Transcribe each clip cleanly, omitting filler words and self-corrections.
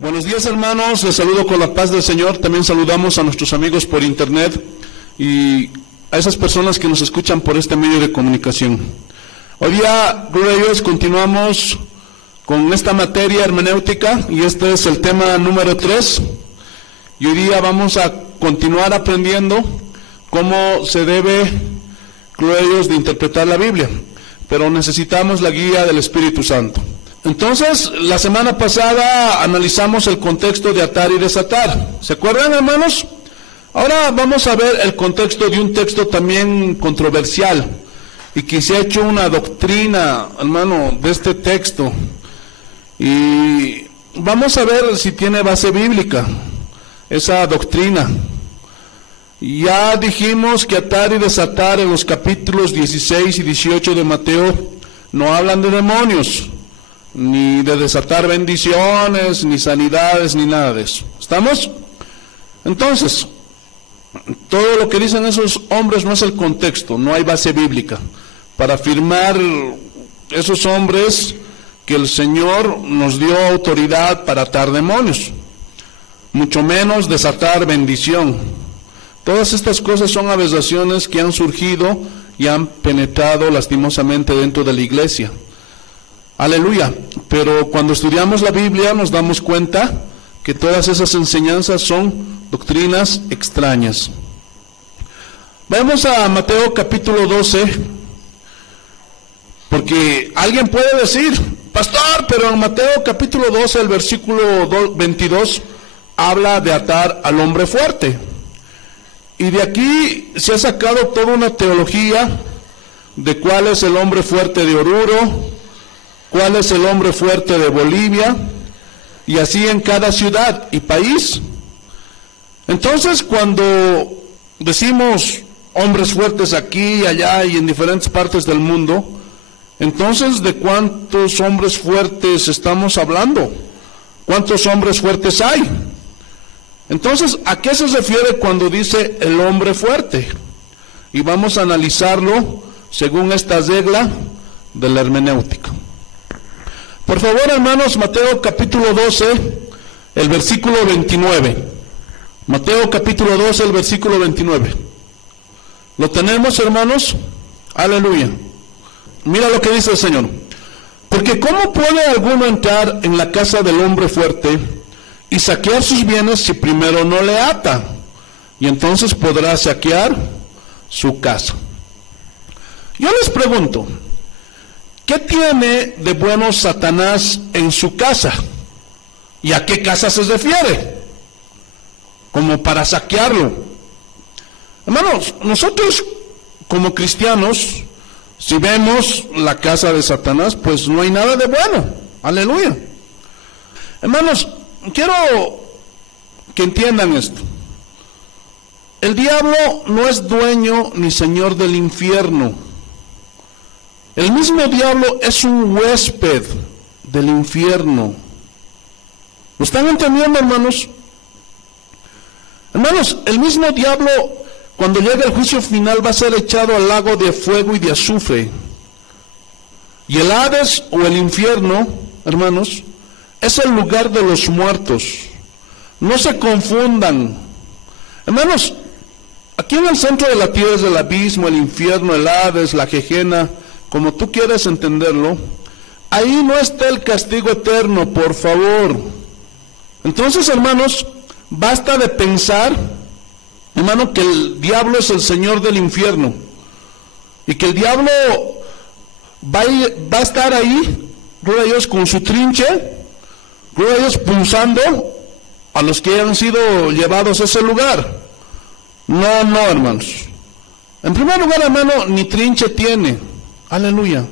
Buenos días, hermanos, les saludo con la paz del Señor. También saludamos a nuestros amigos por internet y a esas personas que nos escuchan por este medio de comunicación. Hoy día, gloria a Dios, continuamos con esta materia hermenéutica y este es el tema número 3. Y hoy día vamos a continuar aprendiendo cómo se debe, gloria a Dios, de interpretar la Biblia, pero necesitamos la guía del Espíritu Santo. Entonces, la semana pasada analizamos el contexto de atar y desatar. ¿Se acuerdan, hermanos? Ahora vamos a ver el contexto de un texto también controversial y que se ha hecho una doctrina, hermano, de este texto. Y vamos a ver si tiene base bíblica esa doctrina. Ya dijimos que atar y desatar en los capítulos 16 y 18 de Mateo no hablan de demonios, ni de desatar bendiciones, ni sanidades, ni nada de eso. ¿Estamos? Entonces, todo lo que dicen esos hombres no es el contexto, no hay base bíblica para afirmar esos hombres que el Señor nos dio autoridad para atar demonios, mucho menos desatar bendición. Todas estas cosas son aberraciones que han surgido y han penetrado lastimosamente dentro de la iglesia. Aleluya. Pero cuando estudiamos la Biblia nos damos cuenta que todas esas enseñanzas son doctrinas extrañas. Vamos a Mateo capítulo 12, porque alguien puede decir, pastor, pero en Mateo capítulo 12, el versículo 22, habla de atar al hombre fuerte. Y de aquí se ha sacado toda una teología de cuál es el hombre fuerte de Oruro, cuál es el hombre fuerte de Bolivia, y así en cada ciudad y país. Entonces, cuando decimos hombres fuertes aquí, allá y en diferentes partes del mundo, entonces, ¿de cuántos hombres fuertes estamos hablando? ¿Cuántos hombres fuertes hay? Entonces, ¿a qué se refiere cuando dice el hombre fuerte? Y vamos a analizarlo según esta regla de la hermenéutica. Por favor, hermanos, Mateo capítulo 12, el versículo 29. Mateo capítulo 12, el versículo 29. ¿Lo tenemos, hermanos? Aleluya. Mira lo que dice el Señor. Porque ¿cómo puede alguno entrar en la casa del hombre fuerte y saquear sus bienes si primero no le ata? Y entonces podrá saquear su casa. Yo les pregunto, ¿qué tiene de bueno Satanás en su casa? ¿Y a qué casa se refiere? Como para saquearlo. Hermanos, nosotros como cristianos, si vemos la casa de Satanás, pues no hay nada de bueno. Aleluya. Hermanos, quiero que entiendan esto. El diablo no es dueño ni señor del infierno. El mismo diablo es un huésped del infierno. ¿Lo están entendiendo, hermanos? Hermanos, el mismo diablo, cuando llegue el juicio final, va a ser echado al lago de fuego y de azufre. Y el Hades o el infierno, hermanos, es el lugar de los muertos. No se confundan. Hermanos, aquí en el centro de la tierra es el abismo, el infierno, el Hades, la Gehenna, como tú quieras entenderlo. Ahí no está el castigo eterno, por favor. Entonces, hermanos, basta de pensar, hermano, que el diablo es el señor del infierno y que el diablo va a estar ahí, gloria a Dios, con su trinche, gloria a Dios, punzando a los que han sido llevados a ese lugar. No, hermanos. En primer lugar, hermano, ni trinche tiene. Aleluya.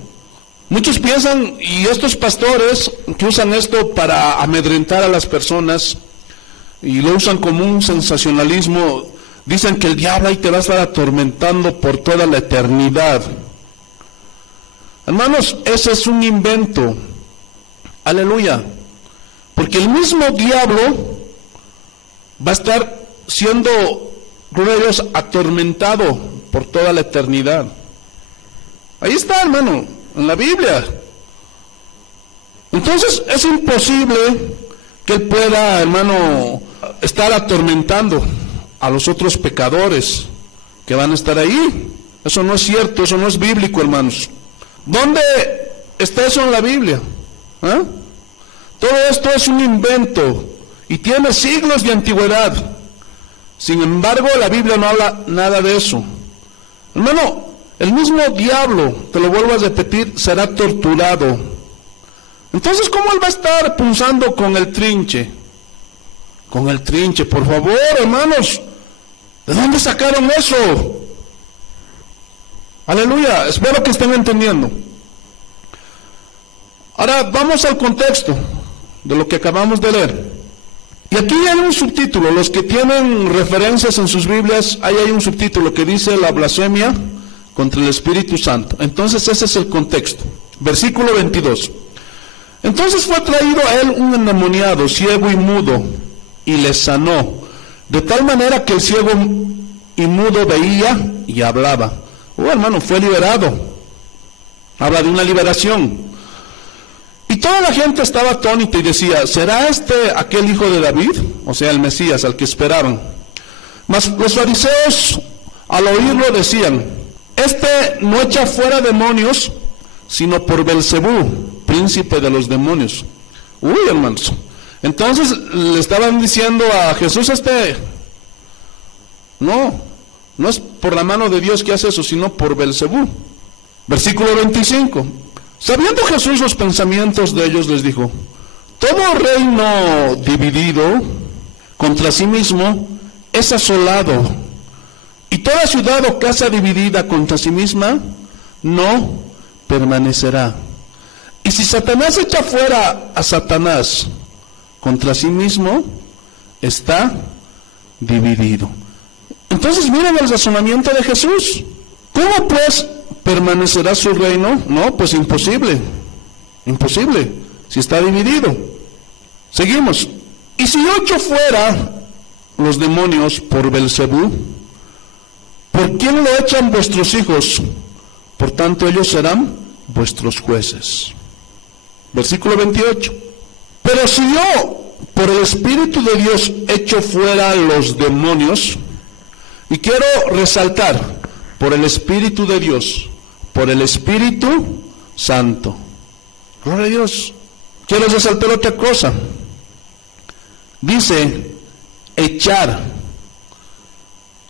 Muchos piensan, y estos pastores que usan esto para amedrentar a las personas y lo usan como un sensacionalismo, dicen que el diablo ahí te va a estar atormentando por toda la eternidad. Hermanos, ese es un invento. Aleluya. Porque el mismo diablo va a estar siendo, gloria a Dios, atormentado por toda la eternidad. Ahí está, hermano, en la Biblia. Entonces es imposible que él pueda, hermano, estar atormentando a los otros pecadores que van a estar ahí. Eso no es cierto, eso no es bíblico, hermanos. ¿Dónde está eso en la Biblia? ¿Ah? Todo esto es un invento y tiene siglos de antigüedad. Sin embargo, la Biblia no habla nada de eso. Hermano, el mismo diablo, te lo vuelvo a repetir, será torturado. Entonces, ¿cómo él va a estar punzando con el trinche? Con el trinche, por favor, hermanos. ¿De dónde sacaron eso? Aleluya, espero que estén entendiendo. Ahora vamos al contexto de lo que acabamos de leer. Y aquí hay un subtítulo, los que tienen referencias en sus Biblias, ahí hay un subtítulo que dice la blasfemia contra el Espíritu Santo. Entonces ese es el contexto. Versículo 22. Entonces fue traído a él un endemoniado, ciego y mudo, y le sanó, de tal manera que el ciego y mudo veía y hablaba. Hermano, fue liberado. Habla de una liberación. Y toda la gente estaba atónita y decía, ¿será este aquel hijo de David? O sea, el Mesías, al que esperaban. Mas los fariseos, al oírlo, decían, este no echa fuera demonios, sino por Belcebú, príncipe de los demonios. Hermanos. Entonces le estaban diciendo a Jesús, no es por la mano de Dios que hace eso, sino por Belcebú. Versículo 25. Sabiendo Jesús los pensamientos de ellos, les dijo, todo reino dividido contra sí mismo es asolado, y toda ciudad o casa dividida contra sí misma no permanecerá. Y si Satanás echa fuera a Satanás contra sí mismo, está dividido. Entonces miren el razonamiento de Jesús. ¿Cómo pues permanecerá su reino? No, pues imposible, si está dividido. Seguimos. Y si yo echo fuera los demonios por Belcebú, ¿por quién lo echan vuestros hijos? Por tanto ellos serán vuestros jueces. Versículo 28. Pero si yo por el Espíritu de Dios echo fuera los demonios, y quiero resaltar, por el Espíritu de Dios, por el Espíritu Santo. Gloria a Dios. Quiero resaltar otra cosa. Dice, echar.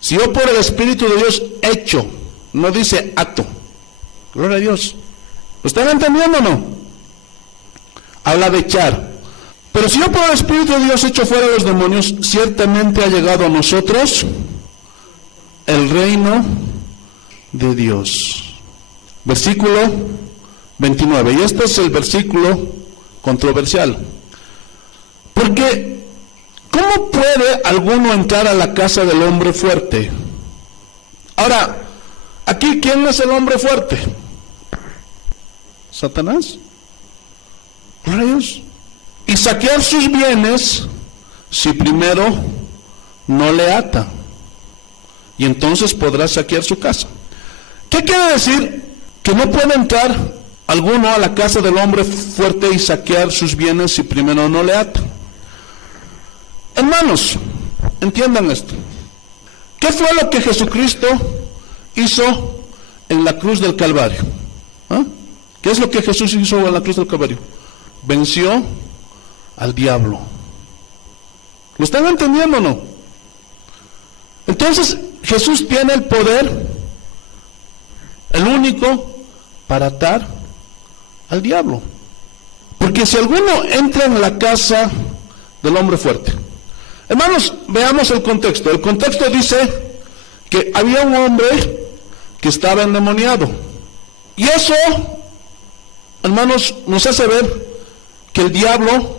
Si yo por el Espíritu de Dios echo, no dice acto. Gloria a Dios. ¿Lo están entendiendo o no? Habla de echar. Pero si yo por el Espíritu de Dios echo fuera los demonios, ciertamente ha llegado a nosotros el reino de Dios. Versículo 29. Y este es el versículo controversial. Porque, ¿cómo puede alguno entrar a la casa del hombre fuerte? Ahora, aquí, ¿quién es el hombre fuerte? Satanás. Gloria a Dios. Y saquear sus bienes si primero no le ata. Y entonces podrá saquear su casa. ¿Qué quiere decir? Que no puede entrar alguno a la casa del hombre fuerte y saquear sus bienes si primero no le ata. Hermanos, entiendan esto. ¿Qué fue lo que Jesucristo hizo en la cruz del Calvario? ¿Ah? ¿Qué es lo que Jesús hizo en la cruz del Calvario? Venció al diablo. ¿Lo están entendiendo o no? Entonces, Jesús tiene el poder, el único, para atar al diablo. Porque si alguno entra en la casa del hombre fuerte, hermanos, veamos el contexto. El contexto dice que había un hombre que estaba endemoniado. Y eso, hermanos, nos hace ver que el diablo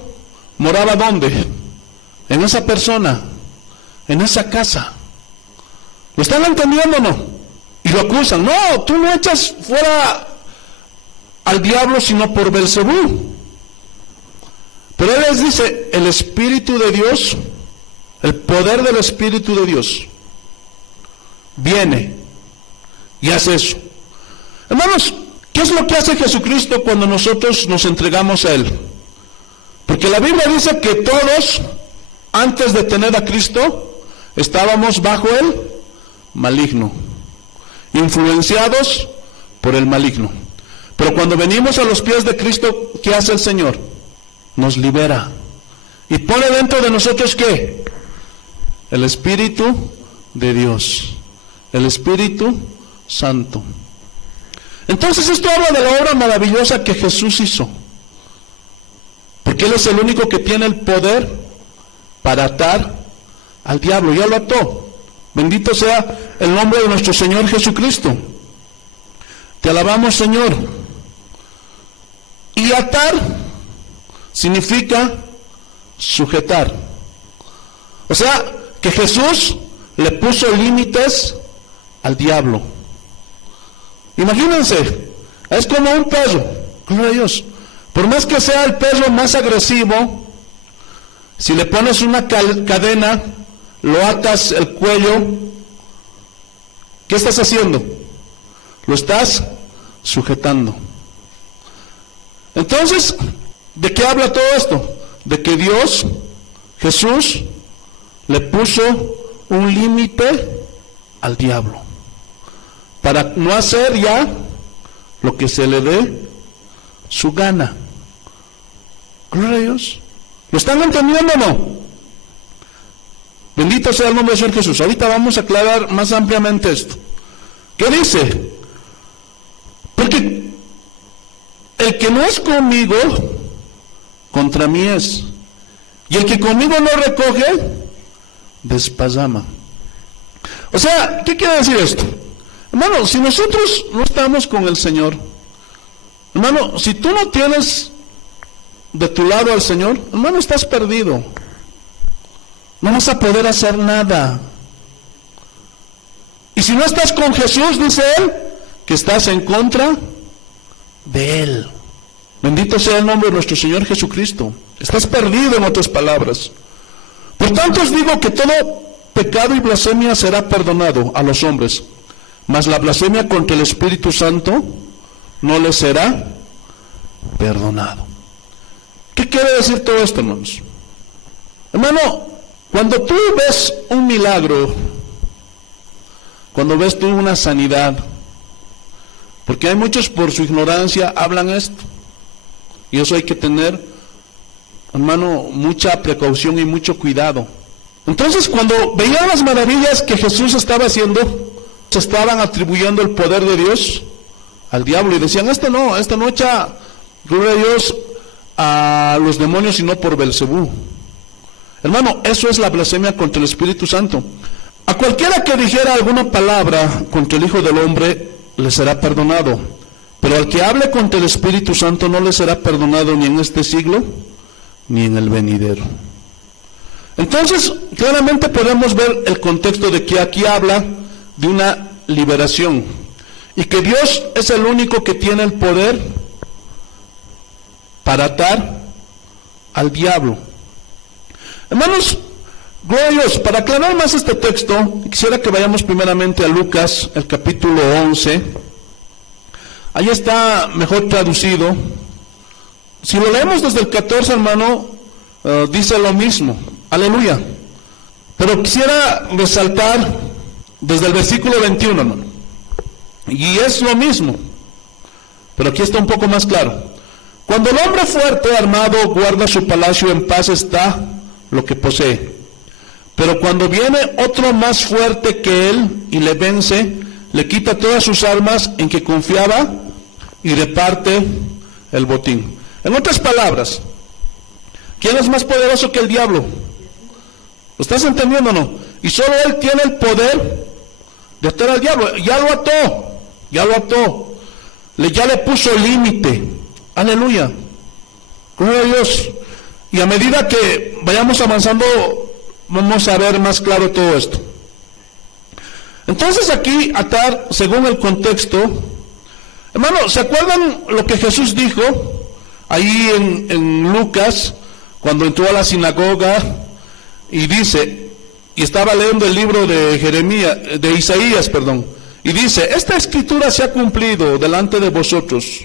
moraba ¿dónde? En esa persona, en esa casa. ¿Lo están entendiendo o no? Y lo acusan. No, tú no echas fuera al diablo sino por Belcebú. Pero él les dice, el Espíritu de Dios, el poder del Espíritu de Dios, viene y hace eso. Hermanos, ¿qué es lo que hace Jesucristo cuando nosotros nos entregamos a Él? Porque la Biblia dice que todos, antes de tener a Cristo, estábamos bajo el maligno, influenciados por el maligno. Pero cuando venimos a los pies de Cristo, ¿qué hace el Señor? Nos libera. Y pone dentro de nosotros, ¿qué? El Espíritu de Dios, el Espíritu Santo. Entonces esto habla de la obra maravillosa que Jesús hizo. Porque Él es el único que tiene el poder para atar al diablo. Ya lo ató. Bendito sea el nombre de nuestro Señor Jesucristo. Te alabamos, Señor. Y atar significa sujetar. O sea, que Jesús le puso límites al diablo. Imagínense, es como un perro, gloria a Dios. Por más que sea el perro más agresivo, si le pones una cadena, lo atas el cuello, ¿qué estás haciendo? Lo estás sujetando. Entonces, ¿de qué habla todo esto? De que Dios, Jesús, le puso un límite al diablo, para no hacer ya lo que se le dé su gana. Gloria a Dios. ¿Lo están entendiendo o no? Bendito sea el nombre del Señor Jesús. Ahorita vamos a aclarar más ampliamente esto. ¿Qué dice? Porque el que no es conmigo, contra mí es. Y el que conmigo no recoge, despazama. O sea, ¿qué quiere decir esto? Hermano, si nosotros no estamos con el Señor, hermano, si tú no tienes de tu lado al Señor, hermano, estás perdido. No vas a poder hacer nada. Y si no estás con Jesús, dice Él, que estás en contra de Él. Bendito sea el nombre de nuestro Señor Jesucristo. Estás perdido, en otras palabras. Por tanto os digo que todo pecado y blasfemia será perdonado a los hombres, mas la blasfemia contra el Espíritu Santo no le será perdonado. ¿Qué quiere decir todo esto, hermanos? Hermano, cuando tú ves un milagro, cuando ves tú una sanidad, porque hay muchos por su ignorancia hablan esto, y eso hay que tener, hermano, mucha precaución y mucho cuidado. Entonces, cuando veían las maravillas que Jesús estaba haciendo, se estaban atribuyendo el poder de Dios al diablo y decían, este no echa, gloria a Dios, a los demonios sino por Belcebú. Hermano, eso es la blasfemia contra el Espíritu Santo. A cualquiera que dijera alguna palabra contra el Hijo del Hombre le será perdonado, pero al que hable contra el Espíritu Santo no le será perdonado ni en este siglo ni en el venidero. Entonces, claramente podemos ver el contexto de que aquí habla de una liberación y que Dios es el único que tiene el poder para atar al diablo. Hermanos, gloria a Dios. Para aclarar más este texto, quisiera que vayamos primeramente a Lucas, el capítulo 11. Ahí está mejor traducido. Si lo leemos desde el 14, hermano, dice lo mismo. Aleluya. Pero quisiera resaltar desde el versículo 21, hermano. Y es lo mismo, pero aquí está un poco más claro. Cuando el hombre fuerte armado guarda su palacio, en paz está lo que posee. Pero cuando viene otro más fuerte que él y le vence, le quita todas sus armas en que confiaba y reparte el botín. En otras palabras, ¿quién es más poderoso que el diablo? ¿Lo estás entendiendo o no? Y solo él tiene el poder de atar al diablo. Ya lo ató, ya le puso límite. Aleluya, gloria a Dios. Y a medida que vayamos avanzando, vamos a ver más claro todo esto. Entonces aquí atar, según el contexto, hermano, ¿se acuerdan lo que Jesús dijo ahí en Lucas, cuando entró a la sinagoga y dice, y estaba leyendo el libro de Isaías, y dice, esta escritura se ha cumplido delante de vosotros,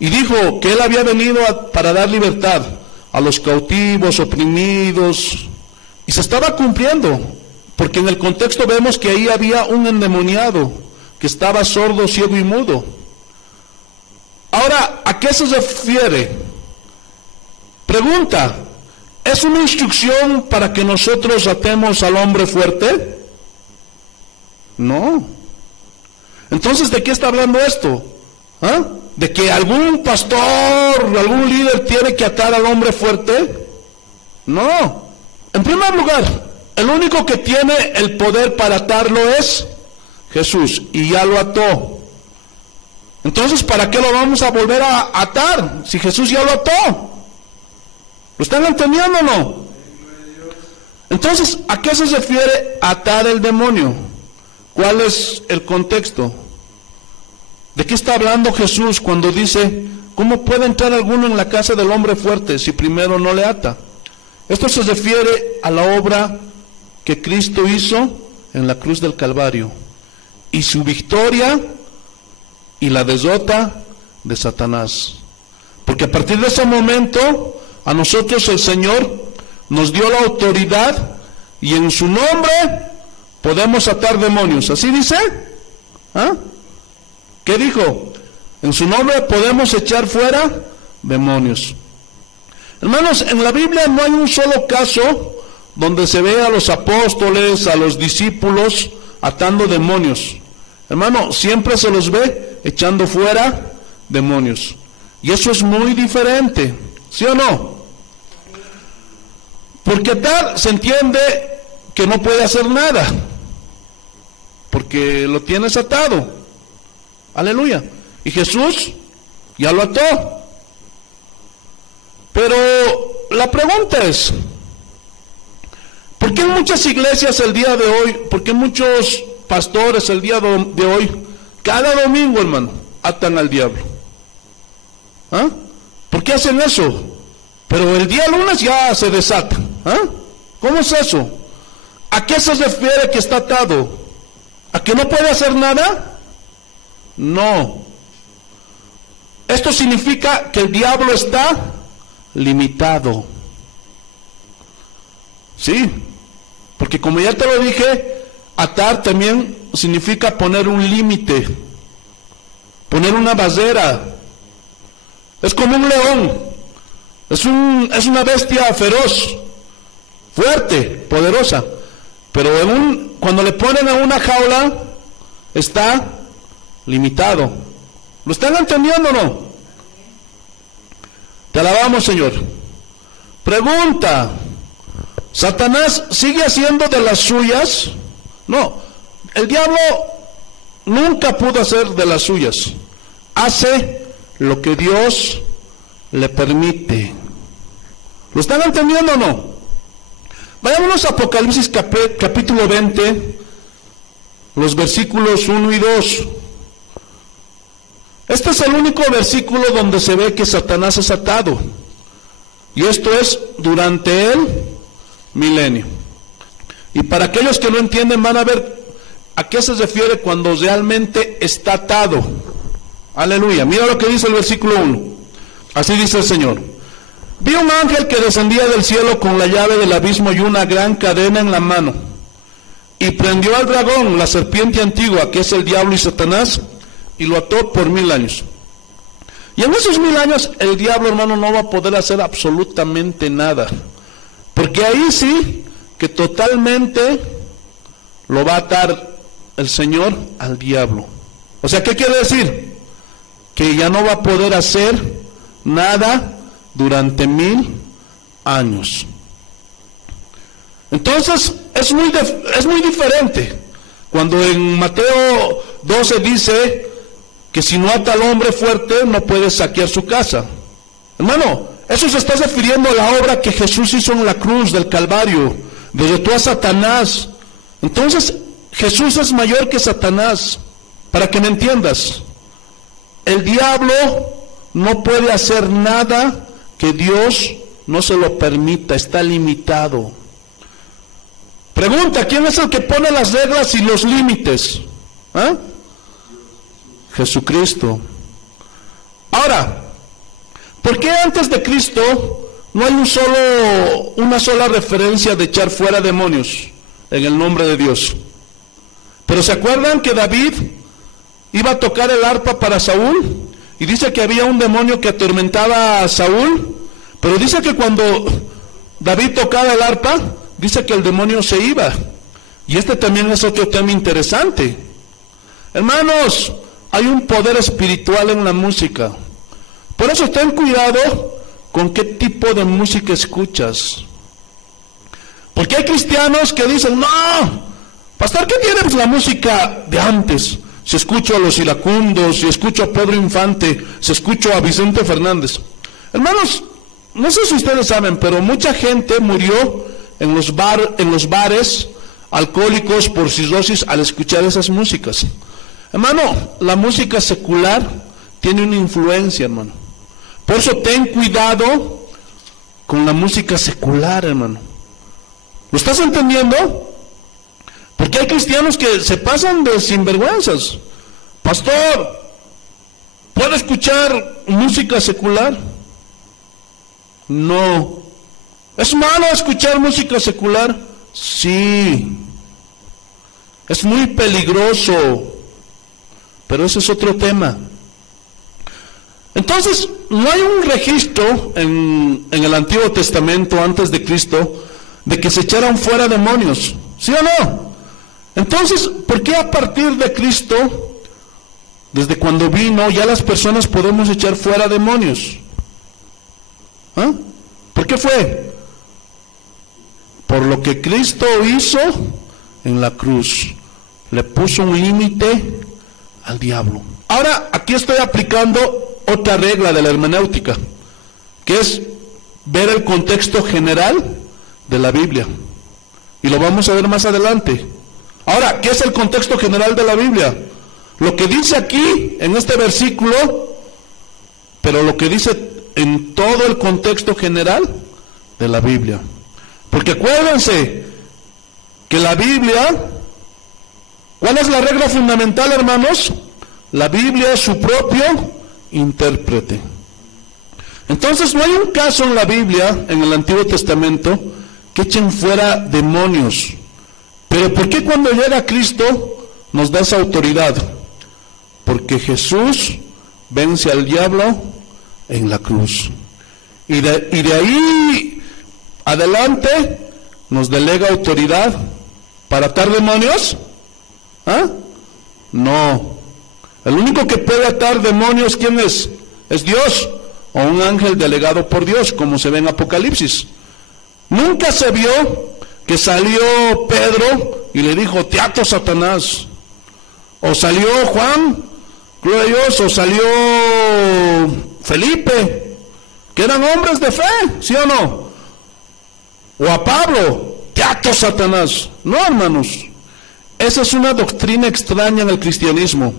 y dijo que él había venido para dar libertad a los cautivos, oprimidos, y se estaba cumpliendo, porque en el contexto vemos que ahí había un endemoniado que estaba sordo, ciego y mudo. Ahora, ¿a qué se refiere? Pregunta, ¿es una instrucción para que nosotros atemos al hombre fuerte? No. Entonces, ¿de qué está hablando esto? ¿Ah? ¿De que algún pastor, algún líder tiene que atar al hombre fuerte? No. En primer lugar, el único que tiene el poder para atarlo es Jesús, y ya lo ató. Entonces, ¿para qué lo vamos a volver a atar si Jesús ya lo ató? ¿Lo están entendiendo o no? Entonces, ¿a qué se refiere atar el demonio? ¿Cuál es el contexto? ¿De qué está hablando Jesús cuando dice, ¿cómo puede entrar alguno en la casa del hombre fuerte si primero no le ata? Esto se refiere a la obra que Cristo hizo en la cruz del Calvario y su victoria y la derrota de Satanás. Porque a partir de ese momento, a nosotros el Señor nos dio la autoridad y en su nombre podemos atar demonios. ¿Así dice? ¿Ah? ¿Qué dijo? En su nombre podemos echar fuera demonios. Hermanos, en la Biblia no hay un solo caso donde se ve a los apóstoles, a los discípulos atando demonios. Hermano, siempre se los ve echando fuera demonios. Y eso es muy diferente, ¿sí o no? Porque atar se entiende que no puede hacer nada, porque lo tienes atado. Aleluya. Y Jesús ya lo ató. Pero la pregunta es, ¿por qué en muchas iglesias el día de hoy, por qué muchos pastores el día de hoy, cada domingo, hermano, atan al diablo? ¿Ah? ¿Por qué hacen eso? Pero el día lunes ya se desatan. ¿Ah? ¿Cómo es eso? ¿A qué se refiere que está atado? ¿A que no puede hacer nada? No. Esto significa que el diablo está limitado. Sí, porque como ya te lo dije, atar también significa poner un límite, poner una barrera. Es como un león, es una bestia feroz, fuerte, poderosa, pero cuando le ponen a una jaula está limitado. ¿Lo están entendiendo o no? Te alabamos, Señor. Pregunta, ¿Satanás sigue haciendo de las suyas? No, el diablo nunca pudo hacer de las suyas. Hace lo que Dios le permite. ¿Lo están entendiendo o no? Vayámonos a Apocalipsis capítulo 20, los versículos 1 y 2. Este es el único versículo donde se ve que Satanás es atado. Y esto es durante el milenio. Y para aquellos que no entienden van a ver a qué se refiere cuando realmente está atado. Aleluya. Mira lo que dice el versículo 1. Así dice el Señor. Vi un ángel que descendía del cielo con la llave del abismo y una gran cadena en la mano. Y prendió al dragón, la serpiente antigua, que es el diablo y Satanás, y lo ató por 1000 años. Y en esos 1000 años el diablo, hermano, no va a poder hacer absolutamente nada, porque ahí sí que totalmente lo va a atar el Señor al diablo. O sea, ¿qué quiere decir? Que ya no va a poder hacer nada durante 1000 años. Entonces es muy diferente cuando en Mateo 12 dice que si no ata al hombre fuerte no puede saquear su casa. Hermano, eso se está refiriendo a la obra que Jesús hizo en la cruz del Calvario, derrotó a Satanás. Entonces Jesús es mayor que Satanás, para que me entiendas. El diablo no puede hacer nada que Dios no se lo permita, está limitado. Pregunta, ¿quién es el que pone las reglas y los límites? ¿Ah? Jesucristo. Ahora, ¿por qué antes de Cristo no hay una sola referencia de echar fuera demonios en el nombre de Dios. Pero ¿se acuerdan que David iba a tocar el arpa para Saúl? Y dice que había un demonio que atormentaba a Saúl, pero dice que cuando David tocaba el arpa, dice que el demonio se iba. Y este también es otro tema interesante. Hermanos, hay un poder espiritual en la música. Por eso ten cuidado con qué tipo de música escuchas. Porque hay cristianos que dicen, no, pastor, ¿qué tiene la música de antes? Si escucho a los iracundos, si escucho a Pedro Infante, si escucho a Vicente Fernández. Hermanos, no sé si ustedes saben, pero mucha gente murió en los bares alcohólicos por cirrosis al escuchar esas músicas. Hermano, la música secular tiene una influencia, hermano. Por eso ten cuidado con la música secular, hermano. ¿Lo estás entendiendo? Porque hay cristianos que se pasan de sinvergüenzas. Pastor, ¿puedo escuchar música secular? No. ¿Es malo escuchar música secular? Sí. Es muy peligroso. Pero ese es otro tema. Entonces, no hay un registro en el Antiguo Testamento, antes de Cristo, de que se echaran fuera demonios. ¿Sí o no? Entonces, ¿por qué a partir de Cristo, desde cuando vino, ya las personas podemos echar fuera demonios? ¿Ah? ¿Por qué fue? Por lo que Cristo hizo en la cruz. Le puso un límite al diablo. Ahora, aquí estoy aplicando otra regla de la hermenéutica, que es ver el contexto general de la Biblia. Y lo vamos a ver más adelante. Ahora, ¿qué es el contexto general de la Biblia? Lo que dice aquí, en este versículo, pero lo que dice en todo el contexto general de la Biblia. Porque acuérdense que la Biblia, ¿cuál es la regla fundamental, hermanos? La Biblia es su propio intérprete. Entonces, no hay un caso en la Biblia, en el Antiguo Testamento, que echen fuera demonios. Pero ¿por qué cuando llega Cristo nos da esa autoridad? Porque Jesús vence al diablo en la cruz. Y de ahí adelante nos delega autoridad para atar demonios. ¿Ah? No. El único que puede atar demonios, ¿quién es? Es Dios, o un ángel delegado por Dios, como se ve en Apocalipsis. Nunca se vio que salió Pedro y le dijo, te ato, Satanás. O salió Juan, gloria a Dios, o salió Felipe, que eran hombres de fe, ¿sí o no? O a Pablo, te ato, Satanás. No, hermanos, esa es una doctrina extraña en el cristianismo.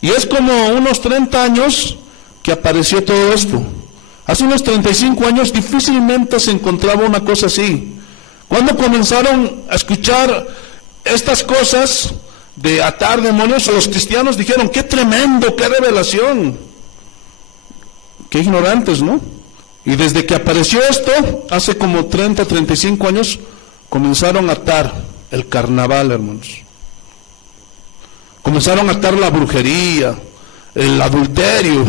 Y es como unos 30 años que apareció todo esto. Hace unos 35 años difícilmente se encontraba una cosa así. Cuando comenzaron a escuchar estas cosas de atar demonios, los cristianos dijeron, qué tremendo, qué revelación. Qué ignorantes, ¿no? Y desde que apareció esto, hace como 30, 35 años, comenzaron a atar el carnaval, hermanos. Comenzaron a atar la brujería, el adulterio.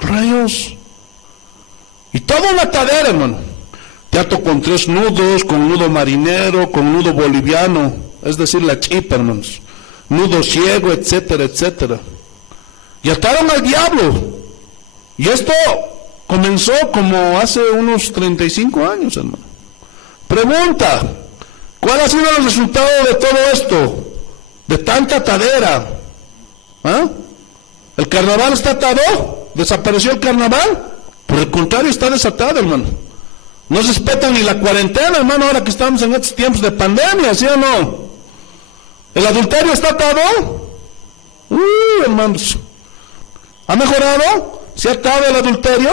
Rayos. Y toda una atadera, hermano. Te ato con 3 nudos, con nudo marinero, con nudo boliviano, es decir, la chipa, hermanos. Nudo ciego, etcétera, etcétera. Y ataron al diablo. Y esto comenzó como hace unos 35 años, hermano. Pregunta, ¿cuál ha sido el resultado de todo esto? De tanta atadera. ¿Ah? ¿El carnaval está atado? ¿Desapareció el carnaval? Por el contrario, está desatado, hermano. No se respeta ni la cuarentena, hermano, ahora que estamos en estos tiempos de pandemia, ¿sí o no? ¿El adulterio está atado? Hermanos, ¿ha mejorado? ¿Se ha atado el adulterio?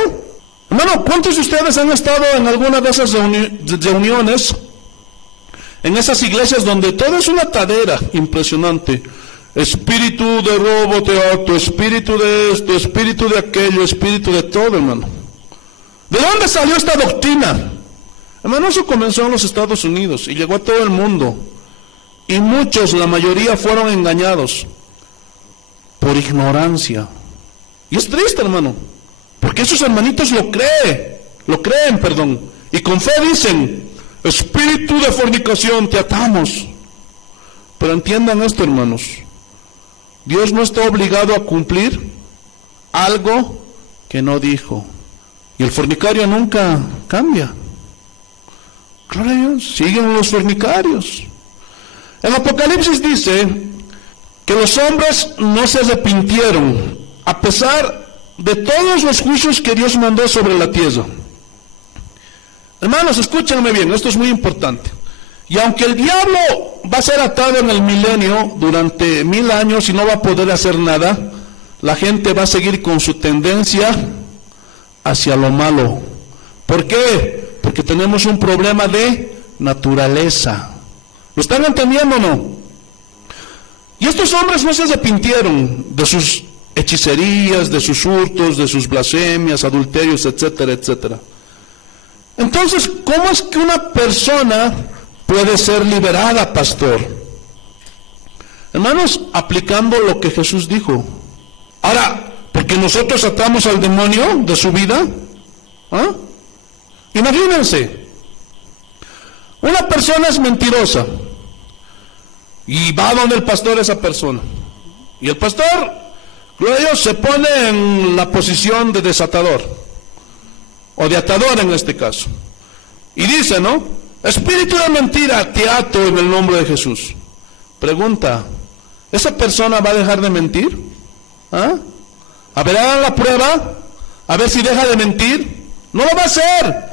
Hermano, ¿cuántos de ustedes han estado en alguna de esas reuniones, en esas iglesias donde todo es una atadera impresionante? Espíritu de robo te ato, espíritu de esto, espíritu de aquello, espíritu de todo, hermano. ¿De dónde salió esta doctrina? Hermano, eso comenzó en los Estados Unidos y llegó a todo el mundo. Y muchos, la mayoría, fueron engañados por ignorancia. Y es triste, hermano, porque esos hermanitos lo creen, y con fe dicen: espíritu de fornicación, te atamos. Pero entiendan esto, hermanos, Dios no está obligado a cumplir algo que no dijo. Y el fornicario nunca cambia. Gloria a Dios, siguen los fornicarios. El Apocalipsis dice que los hombres no se arrepintieron a pesar de todos los juicios que Dios mandó sobre la tierra. Hermanos, escúchenme bien, esto es muy importante. Y aunque el diablo va a ser atado en el milenio durante 1000 años y no va a poder hacer nada, la gente va a seguir con su tendencia hacia lo malo. ¿Por qué? Porque tenemos un problema de naturaleza. ¿Lo están entendiendo o no? Y estos hombres no se arrepintieron de sus hechicerías, de sus hurtos, de sus blasfemias, adulterios, etcétera, etcétera. Entonces, ¿cómo es que una persona puede ser liberada, pastor? Hermanos, aplicando lo que Jesús dijo. Ahora, porque nosotros atamos al demonio de su vida, ¿ah? Imagínense, una persona es mentirosa y va donde el pastor esa persona, y el pastor, gloria a Dios, se pone en la posición de desatador o de atador en este caso, y dice, ¿no? Espíritu de mentira, te ato en el nombre de Jesús. Pregunta, ¿esa persona va a dejar de mentir? ¿Ah? A ver, hagan la prueba, a ver si deja de mentir. No lo va a hacer,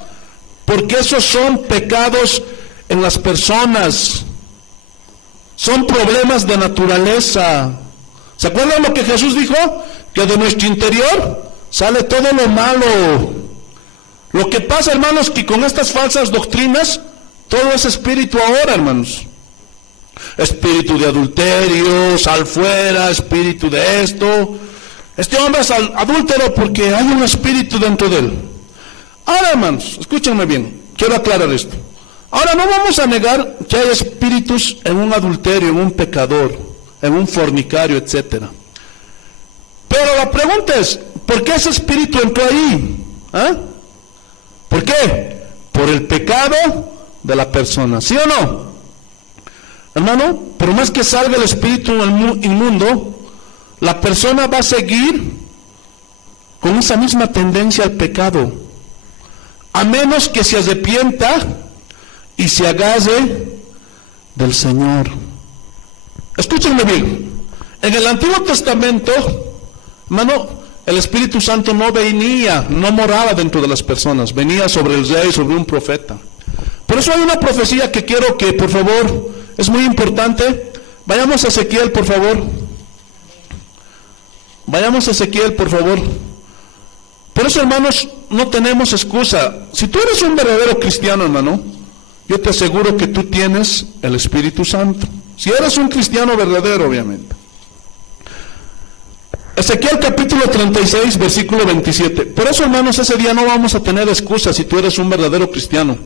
porque esos son pecados en las personas, son problemas de naturaleza. ¿Se acuerdan lo que Jesús dijo? Que de nuestro interior sale todo lo malo. Lo que pasa, hermanos, que con estas falsas doctrinas, todo es espíritu ahora, hermanos. Espíritu de adulterio, sal fuera, espíritu de esto. Este hombre es adúltero porque hay un espíritu dentro de él. Ahora, hermanos, escúchenme bien, quiero aclarar esto. Ahora, no vamos a negar que hay espíritus en un adulterio, en un pecador, en un fornicario, etcétera. Pero la pregunta es, ¿por qué ese espíritu entró ahí? ¿Ah? ¿Por qué? Por el pecado de la persona, ¿sí o no? Hermano, por más que salga el espíritu inmundo, la persona va a seguir con esa misma tendencia al pecado, a menos que se arrepienta y se agarre del Señor. Escúchenme bien, en el Antiguo Testamento, hermano, el Espíritu Santo no venía, no moraba dentro de las personas, venía sobre el rey, sobre un profeta. Por eso hay una profecía que quiero que, por favor, es muy importante. Vayamos a Ezequiel, por favor. Vayamos a Ezequiel, por favor. Por eso, hermanos, no tenemos excusa. Si tú eres un verdadero cristiano, hermano, yo te aseguro que tú tienes el Espíritu Santo. Si eres un cristiano verdadero, obviamente. Ezequiel capítulo 36, versículo 27. Por eso, hermanos, ese día no vamos a tener excusa si tú eres un verdadero cristiano.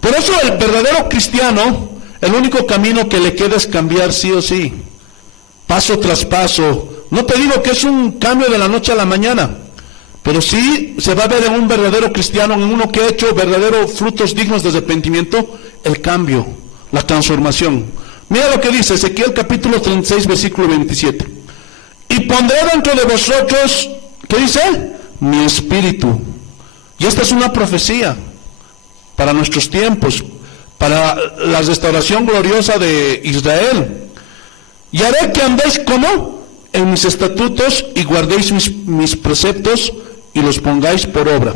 Por eso el verdadero cristiano, el único camino que le queda es cambiar sí o sí, paso tras paso. No te digo que es un cambio de la noche a la mañana, pero sí se va a ver en un verdadero cristiano, en uno que ha hecho verdaderos frutos dignos de arrepentimiento, el cambio, la transformación. Mira lo que dice Ezequiel capítulo 36, versículo 27. Y pondré dentro de vosotros, ¿qué dice? Mi espíritu. Y esta es una profecía para nuestros tiempos, para la restauración gloriosa de Israel. Y haré que andéis como en mis estatutos y guardéis mis preceptos y los pongáis por obra.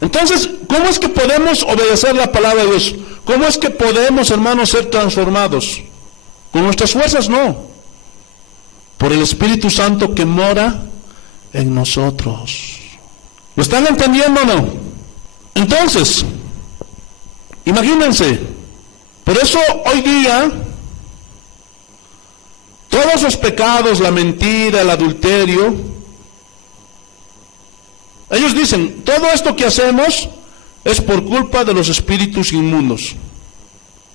Entonces, ¿cómo es que podemos obedecer la palabra de Dios? ¿Cómo es que podemos, hermanos, ser transformados? Con nuestras fuerzas no, por el Espíritu Santo que mora en nosotros. ¿Lo están entendiendo o no? Entonces, imagínense, por eso hoy día todos los pecados, la mentira, el adulterio, Ellos dicen, todo esto que hacemos es por culpa de los espíritus inmundos.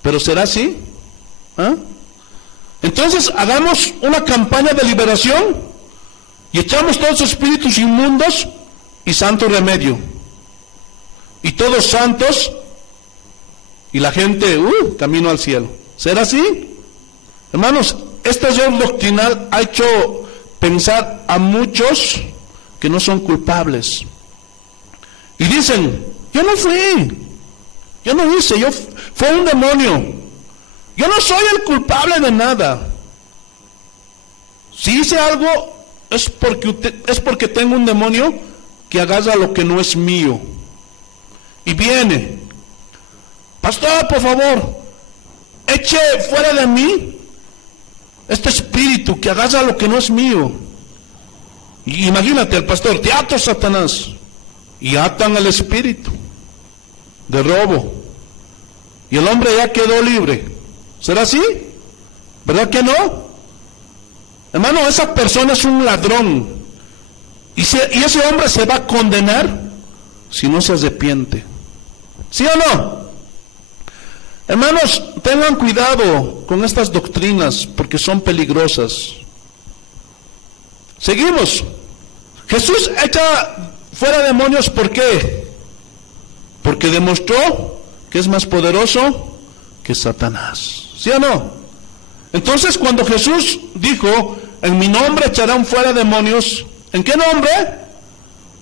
¿Pero será así? ¿Ah? Entonces hagamos una campaña de liberación y echamos todos los espíritus inmundos y santo remedio. Y todos santos y la gente, camino al cielo. ¿Será así? Hermanos, esta error doctrinal ha hecho pensar a muchos que no son culpables. Y dicen, yo no fui, yo no hice, fue un demonio. Yo no soy el culpable de nada. Si hice algo, es porque tengo un demonio que agarra lo que no es mío. Y viene, pastor, por favor, eche fuera de mí este espíritu que agarra lo que no es mío. Y imagínate, el pastor, te ato, Satanás, y atan al espíritu de robo. Y el hombre ya quedó libre. ¿Será así? ¿Verdad que no? Hermano, esa persona es un ladrón. Y ese hombre se va a condenar si no se arrepiente. ¿Sí o no? Hermanos, tengan cuidado con estas doctrinas porque son peligrosas. Seguimos. Jesús echa fuera demonios, ¿por qué? Porque demostró que es más poderoso que Satanás. ¿Sí o no? Entonces, cuando Jesús dijo, en mi nombre echarán fuera demonios, ¿en qué nombre?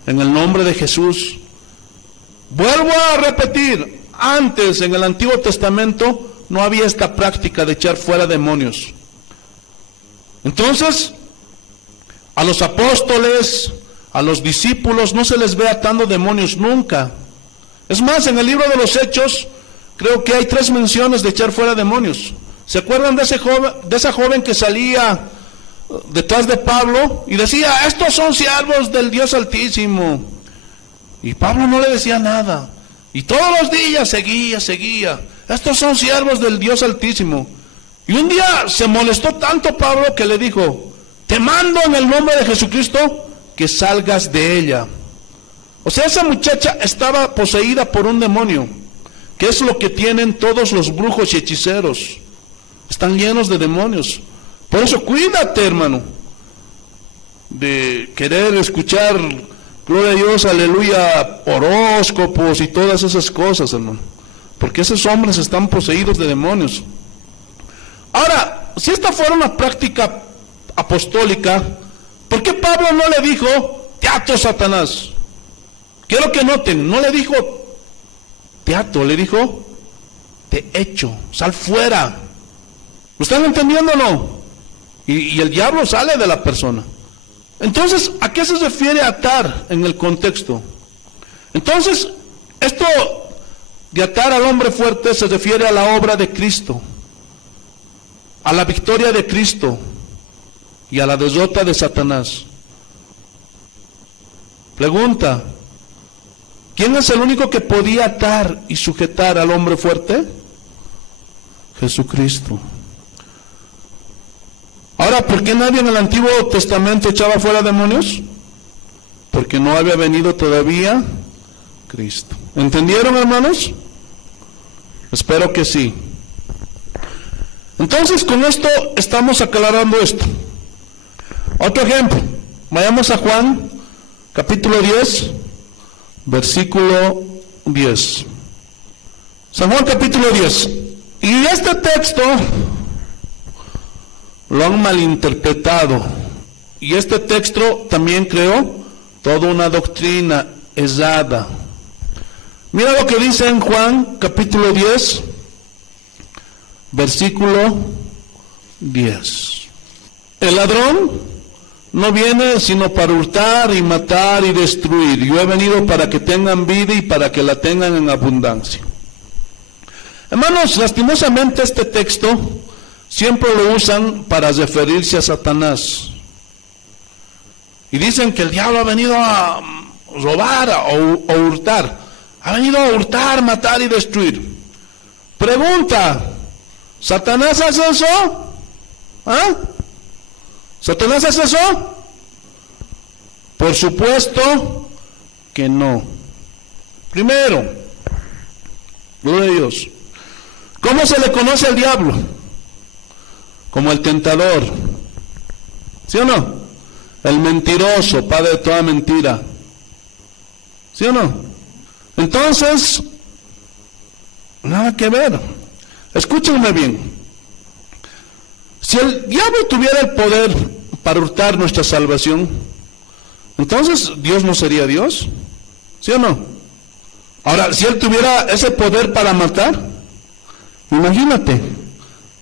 En el nombre de Jesús. Vuelvo a repetir, antes en el Antiguo Testamento no había esta práctica de echar fuera demonios. Entonces, a los apóstoles, a los discípulos, no se les ve atando demonios nunca. Es más, en el libro de los Hechos, creo que hay 3 menciones de echar fuera demonios. ¿Se acuerdan de esa joven que salía detrás de Pablo y decía, estos son siervos del Dios Altísimo? Y Pablo no le decía nada. Y todos los días seguía. Estos son siervos del Dios Altísimo. Y un día se molestó tanto Pablo que le dijo, te mando en el nombre de Jesucristo que salgas de ella. O sea, esa muchacha estaba poseída por un demonio, que es lo que tienen todos los brujos y hechiceros. Están llenos de demonios. Por eso cuídate, hermano, de querer escuchar, gloria a Dios, aleluya, horóscopos y todas esas cosas, hermano, porque esos hombres están poseídos de demonios. Ahora, si esta fuera una práctica apostólica, ¿por qué Pablo no le dijo, te ato, Satanás? Quiero que noten, no le dijo, te ato, le dijo, te echo, sal fuera. ¿Lo están entendiendo o no? Y el diablo sale de la persona. Entonces, ¿a qué se refiere atar en el contexto? Entonces, esto de atar al hombre fuerte se refiere a la obra de Cristo, a la victoria de Cristo y a la derrota de Satanás. Pregunta, ¿quién es el único que podía atar y sujetar al hombre fuerte? Jesucristo. Ahora, ¿por qué nadie en el Antiguo Testamento echaba fuera demonios? Porque no había venido todavía Cristo. ¿Entendieron, hermanos? Espero que sí. Entonces, con esto estamos aclarando esto. Otro ejemplo. Vayamos a Juan, capítulo 10, versículo 10. San Juan, capítulo 10. Y este texto lo han malinterpretado. Y este texto también creó toda una doctrina errada. Mira lo que dice en Juan, capítulo 10, versículo 10. El ladrón no viene sino para hurtar y matar y destruir. Yo he venido para que tengan vida y para que la tengan en abundancia. Hermanos, lastimosamente este texto siempre lo usan para referirse a Satanás. Y dicen que el diablo ha venido a robar o hurtar. Ha venido a hurtar, matar y destruir. Pregunta, ¿Satanás hace eso? ¿Ah? ¿Satanás hace eso? Por supuesto que no. Primero, gloria a Dios. ¿Cómo se le conoce al diablo? Como el tentador. ¿Sí o no? El mentiroso, padre de toda mentira. ¿Sí o no? Entonces, nada que ver. Escúchenme bien. Si el diablo tuviera el poder para hurtar nuestra salvación, entonces Dios no sería Dios. ¿Sí o no? Ahora, si él tuviera ese poder para matar, imagínate,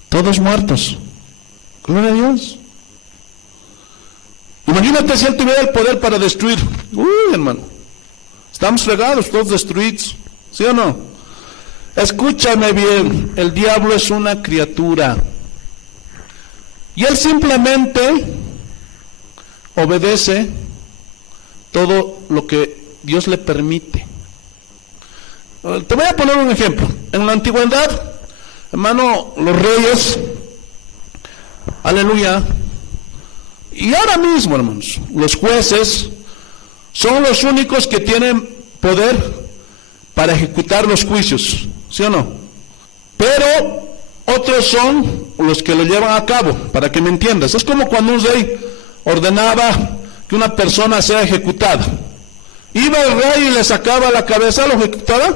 todos muertos. Gloria a Dios. Imagínate si él tuviera el poder para destruir. Uy, hermano, estamos fregados, todos destruidos. ¿Sí o no? Escúchame bien, el diablo es una criatura. Y él simplemente obedece todo lo que Dios le permite. Te voy a poner un ejemplo. En la antigüedad, hermano, los reyes, aleluya, y ahora mismo, hermanos, los jueces son los únicos que tienen poder para ejecutar los juicios, ¿sí o no? Pero otros son los que lo llevan a cabo, para que me entiendas. Es como cuando un rey ordenaba que una persona sea ejecutada. ¿Iba el rey y le sacaba la cabeza, lo ejecutaba?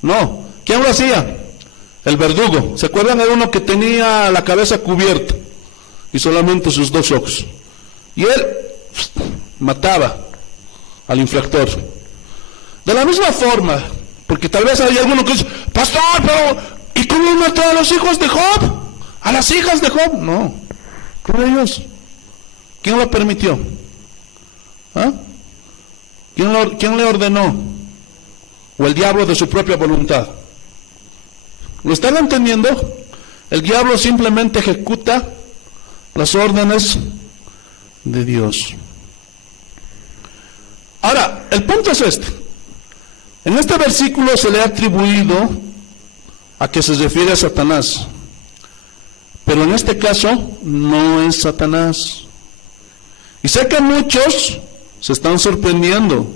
No. ¿Quién lo hacía? El verdugo. ¿Se acuerdan? Era uno que tenía la cabeza cubierta y solamente sus dos ojos. Y él mataba al infractor. De la misma forma, porque tal vez hay alguno que dice, pastor, pero ¿y cómo mató a los hijos de Job? ¿A las hijas de Job? No. ¿Cómo Dios? ¿Quién lo permitió? ¿Ah? ¿Quién le ordenó? ¿O el diablo de su propia voluntad? ¿Lo están entendiendo? El diablo simplemente ejecuta las órdenes de Dios. Ahora, el punto es este. En este versículo se le ha atribuido a que se refiere a Satanás. Pero en este caso no es Satanás. Y sé que muchos se están sorprendiendo,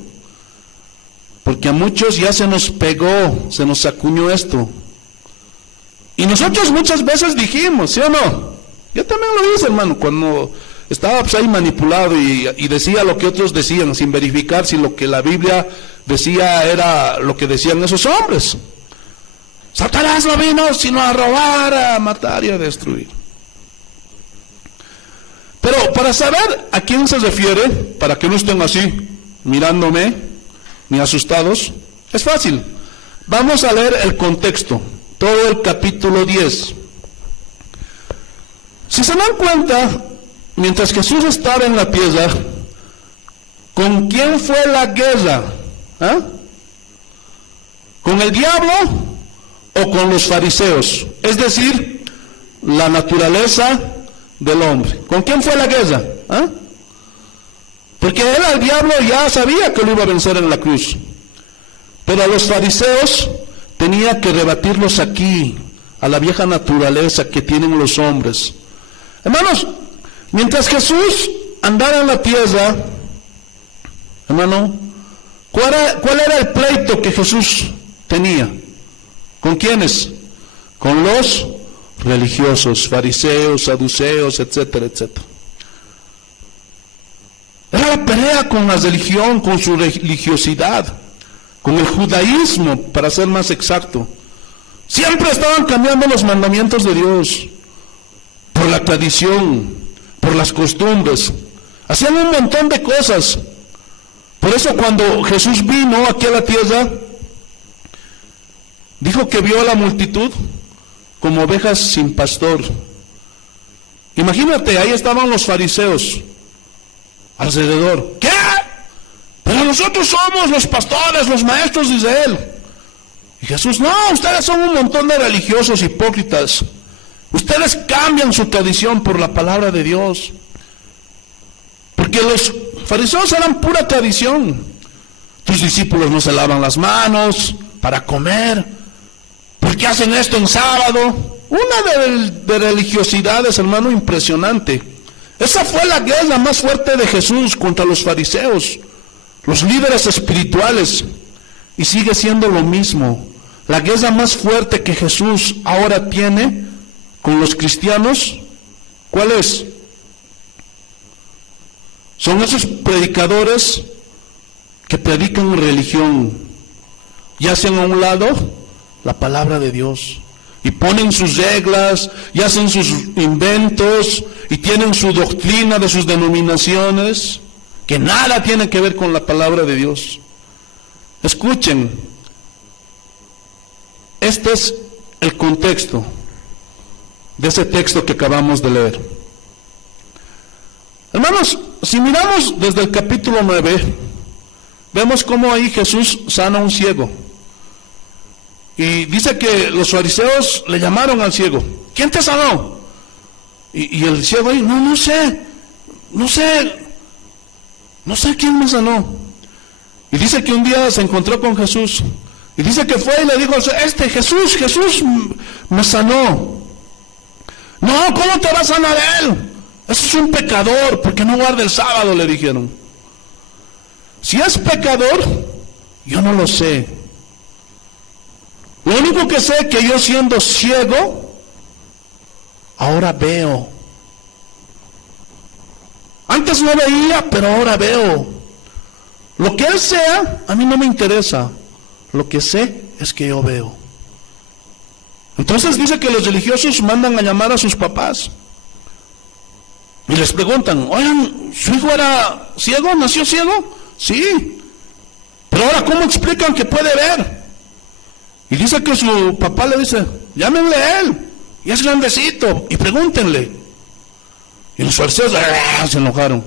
porque a muchos ya se nos pegó, se nos acuñó esto. Y nosotros muchas veces dijimos, ¿sí o no? Yo también lo hice, hermano, cuando estaba pues ahí manipulado y decía lo que otros decían, sin verificar si lo que la Biblia decía era lo que decían esos hombres. Satanás no vino sino a robar, a matar y a destruir. Pero para saber a quién se refiere, para que no estén así mirándome ni asustados, es fácil. Vamos a leer el contexto, todo el capítulo 10. Si se dan cuenta, mientras Jesús estaba en la tierra, ¿con quién fue la guerra? ¿Ah? ¿Con el diablo o con los fariseos? Es decir, la naturaleza del hombre. ¿Con quién fue la guerra? ¿Ah? Porque él al diablo ya sabía que lo iba a vencer en la cruz. Pero a los fariseos tenía que rebatirlos aquí, a la vieja naturaleza que tienen los hombres. Hermanos, mientras Jesús andaba en la tierra, hermano, ¿cuál era el pleito que Jesús tenía? ¿Con quiénes? Con los religiosos, fariseos, saduceos, etcétera, etcétera. Era la pelea con la religión, con su religiosidad, con el judaísmo, para ser más exacto. Siempre estaban cambiando los mandamientos de Dios, por la tradición, por las costumbres. Hacían un montón de cosas. Por eso cuando Jesús vino aquí a la tierra, dijo que vio a la multitud como ovejas sin pastor. Imagínate, ahí estaban los fariseos alrededor. ¿Qué? Pero nosotros somos los pastores, los maestros de Israel. Y Jesús, no, ustedes son un montón de religiosos hipócritas. Ustedes cambian su tradición por la palabra de Dios. Porque los fariseos eran pura tradición. Tus discípulos no se lavan las manos para comer. ¿Por qué hacen esto en sábado? Una de religiosidades, hermano, impresionante. Esa fue la guerra más fuerte de Jesús contra los fariseos. los líderes espirituales, y sigue siendo lo mismo. La guerra más fuerte que Jesús ahora tiene con los cristianos, ¿cuál es? Son esos predicadores que predican religión y hacen a un lado la palabra de Dios, y ponen sus reglas, y hacen sus inventos, y tienen su doctrina de sus denominaciones, que nada tiene que ver con la palabra de Dios. Escuchen, este es el contexto de ese texto que acabamos de leer. Hermanos, si miramos desde el capítulo 9, vemos cómo ahí Jesús sana a un ciego. Y dice que los fariseos le llamaron al ciego: ¿quién te sanó? Y el ciego ahí: no sé quién me sanó. Y dice que un día se encontró con Jesús, y dice que fue y le dijo: Jesús me sanó. No, ¿cómo te va a sanar él? Ese es un pecador, porque no guarda el sábado, le dijeron. Si es pecador, yo no lo sé. Lo único que sé es que yo, siendo ciego, ahora veo. Antes no veía, pero ahora veo. Lo que él sea, a mí no me interesa. Lo que sé es que yo veo. Entonces dice que los religiosos mandan a llamar a sus papás y les preguntan: oigan, ¿su hijo era ciego? ¿Nació ciego? Sí. Pero ahora, ¿cómo explican que puede ver? Y dice que su papá le dice: llámenle a él, y es grandecito, y pregúntenle. Y los fariseos se enojaron.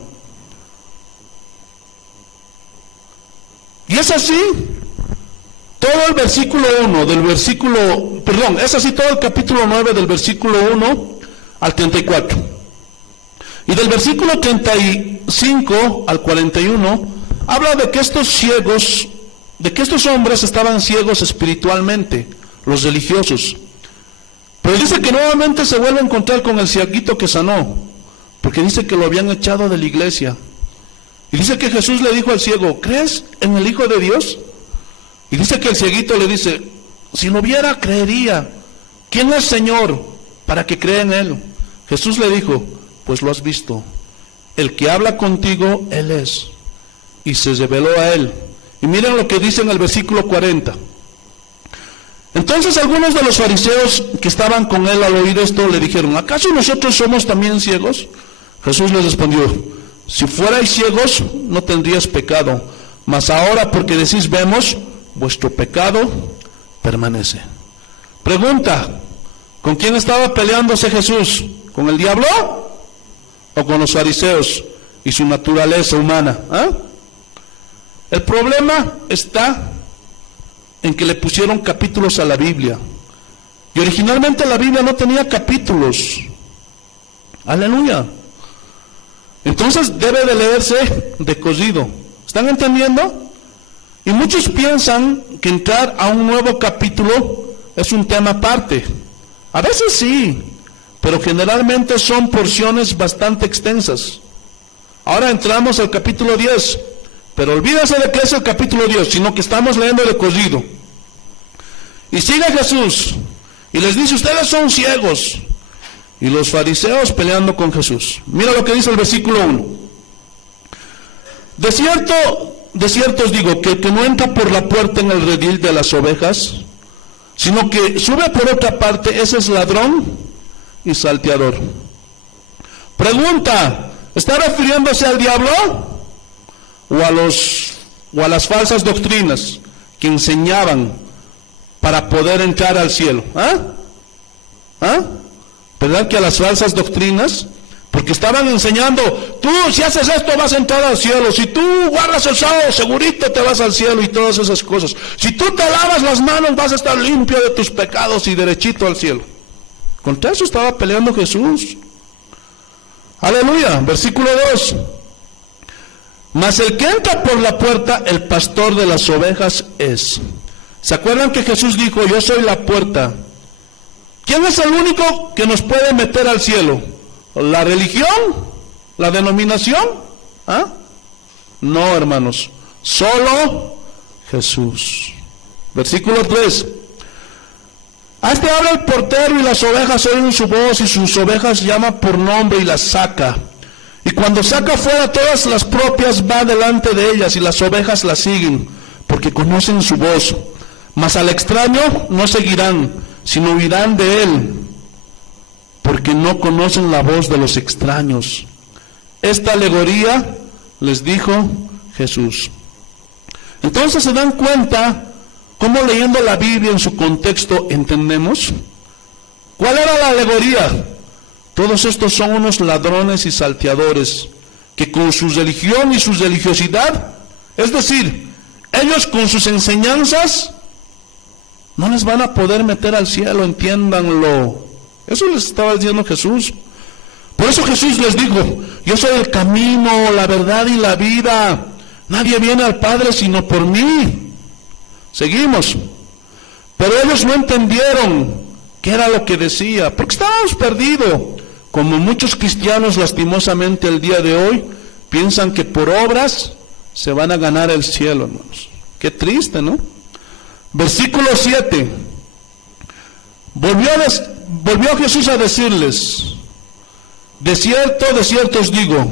Y es así todo el versículo 1 del versículo, perdón, es así todo el capítulo 9 del versículo 1 al 34. Y del versículo 35 al 41 habla de que estos ciegos, de que estos hombres estaban ciegos espiritualmente, los religiosos. Pero dice que nuevamente se vuelve a encontrar con el cieguito que sanó, porque dice que lo habían echado de la iglesia. Y dice que Jesús le dijo al ciego: ¿crees en el Hijo de Dios? Y dice que el cieguito le dice: si lo viera, creería. ¿Quién es Señor para que crea en Él? Jesús le dijo: pues lo has visto. El que habla contigo, Él es. Y se reveló a él. Y miren lo que dice en el versículo 40. Entonces algunos de los fariseos que estaban con él al oír esto le dijeron: ¿acaso nosotros somos también ciegos? Jesús les respondió: si fuerais ciegos, no tendríais pecado, mas ahora, porque decís vemos, vuestro pecado permanece. Pregunta: ¿con quién estaba peleándose Jesús? ¿Con el diablo o con los fariseos y su naturaleza humana? El problema está en que le pusieron capítulos a la Biblia, y originalmente la Biblia no tenía capítulos. Aleluya. Entonces debe de leerse de corrido. ¿Están entendiendo? Y muchos piensan que entrar a un nuevo capítulo es un tema aparte. A veces sí, pero generalmente son porciones bastante extensas. Ahora entramos al capítulo 10, pero olvídase de que es el capítulo 10, sino que estamos leyendo de corrido. Y sigue Jesús y les dice: ustedes son ciegos. Y los fariseos peleando con Jesús. Mira lo que dice el versículo 1. De cierto os digo, que el que no entra por la puerta en el redil de las ovejas, sino que sube por otra parte, ese es ladrón y salteador. Pregunta: ¿está refiriéndose al diablo o a las falsas doctrinas que enseñaban para poder entrar al cielo? ¿Verdad que a las falsas doctrinas? Porque estaban enseñando: tú si haces esto vas a entrar al cielo, si tú guardas el sábado segurito te vas al cielo, y todas esas cosas. Si tú te lavas las manos vas a estar limpio de tus pecados y derechito al cielo. Contra eso estaba peleando Jesús. Aleluya. Versículo 2. Mas el que entra por la puerta, el pastor de las ovejas es. ¿Se acuerdan que Jesús dijo: yo soy la puerta? ¿Quién es el único que nos puede meter al cielo? ¿La religión? ¿La denominación? No, hermanos. Solo Jesús. Versículo 3. A este habla el portero y las ovejas oyen su voz y sus ovejas llama por nombre y las saca. Y cuando saca fuera todas las propias va delante de ellas y las ovejas las siguen porque conocen su voz. Mas al extraño no seguirán, sino huirán de él porque no conocen la voz de los extraños. Esta alegoría les dijo Jesús. Entonces se dan cuenta cómo leyendo la Biblia en su contexto entendemos. ¿Cuál era la alegoría? Todos estos son unos ladrones y salteadores que con su religión y su religiosidad, es decir, ellos con sus enseñanzas no les van a poder meter al cielo, entiéndanlo. Eso les estaba diciendo Jesús. Por eso Jesús les dijo, yo soy el camino, la verdad y la vida. Nadie viene al Padre sino por mí. Seguimos. Pero ellos no entendieron qué era lo que decía, porque estábamos perdidos. Como muchos cristianos lastimosamente el día de hoy piensan que por obras se van a ganar el cielo, hermanos. Qué triste, ¿no? Versículo 7. Volvió Jesús a decirles, de cierto os digo,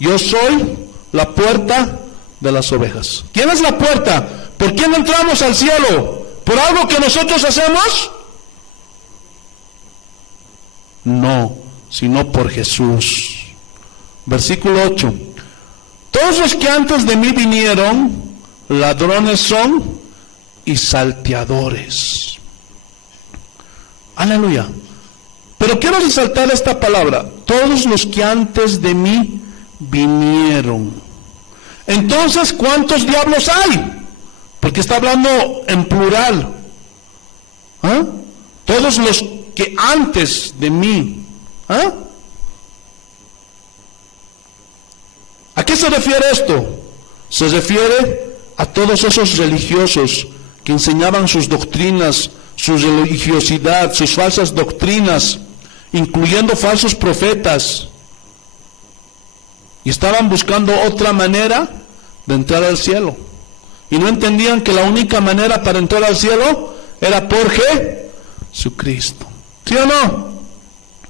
yo soy la puerta de las ovejas. ¿Quién es la puerta? ¿Por quién entramos al cielo? ¿Por algo que nosotros hacemos? No, sino por Jesús. Versículo 8. Todos los que antes de mí vinieron, ladrones son y salteadores. Aleluya. Pero quiero resaltar esta palabra. Todos los que antes de mí vinieron. Entonces, ¿cuántos diablos hay? Porque está hablando en plural. ¿Ah? Todos los que antes de mí. ¿Ah? ¿A qué se refiere esto? Se refiere a todos esos religiosos que enseñaban sus doctrinas, su religiosidad, sus falsas doctrinas, incluyendo falsos profetas, y estaban buscando otra manera de entrar al cielo, y no entendían que la única manera para entrar al cielo era por Jesucristo. ¿Sí o no?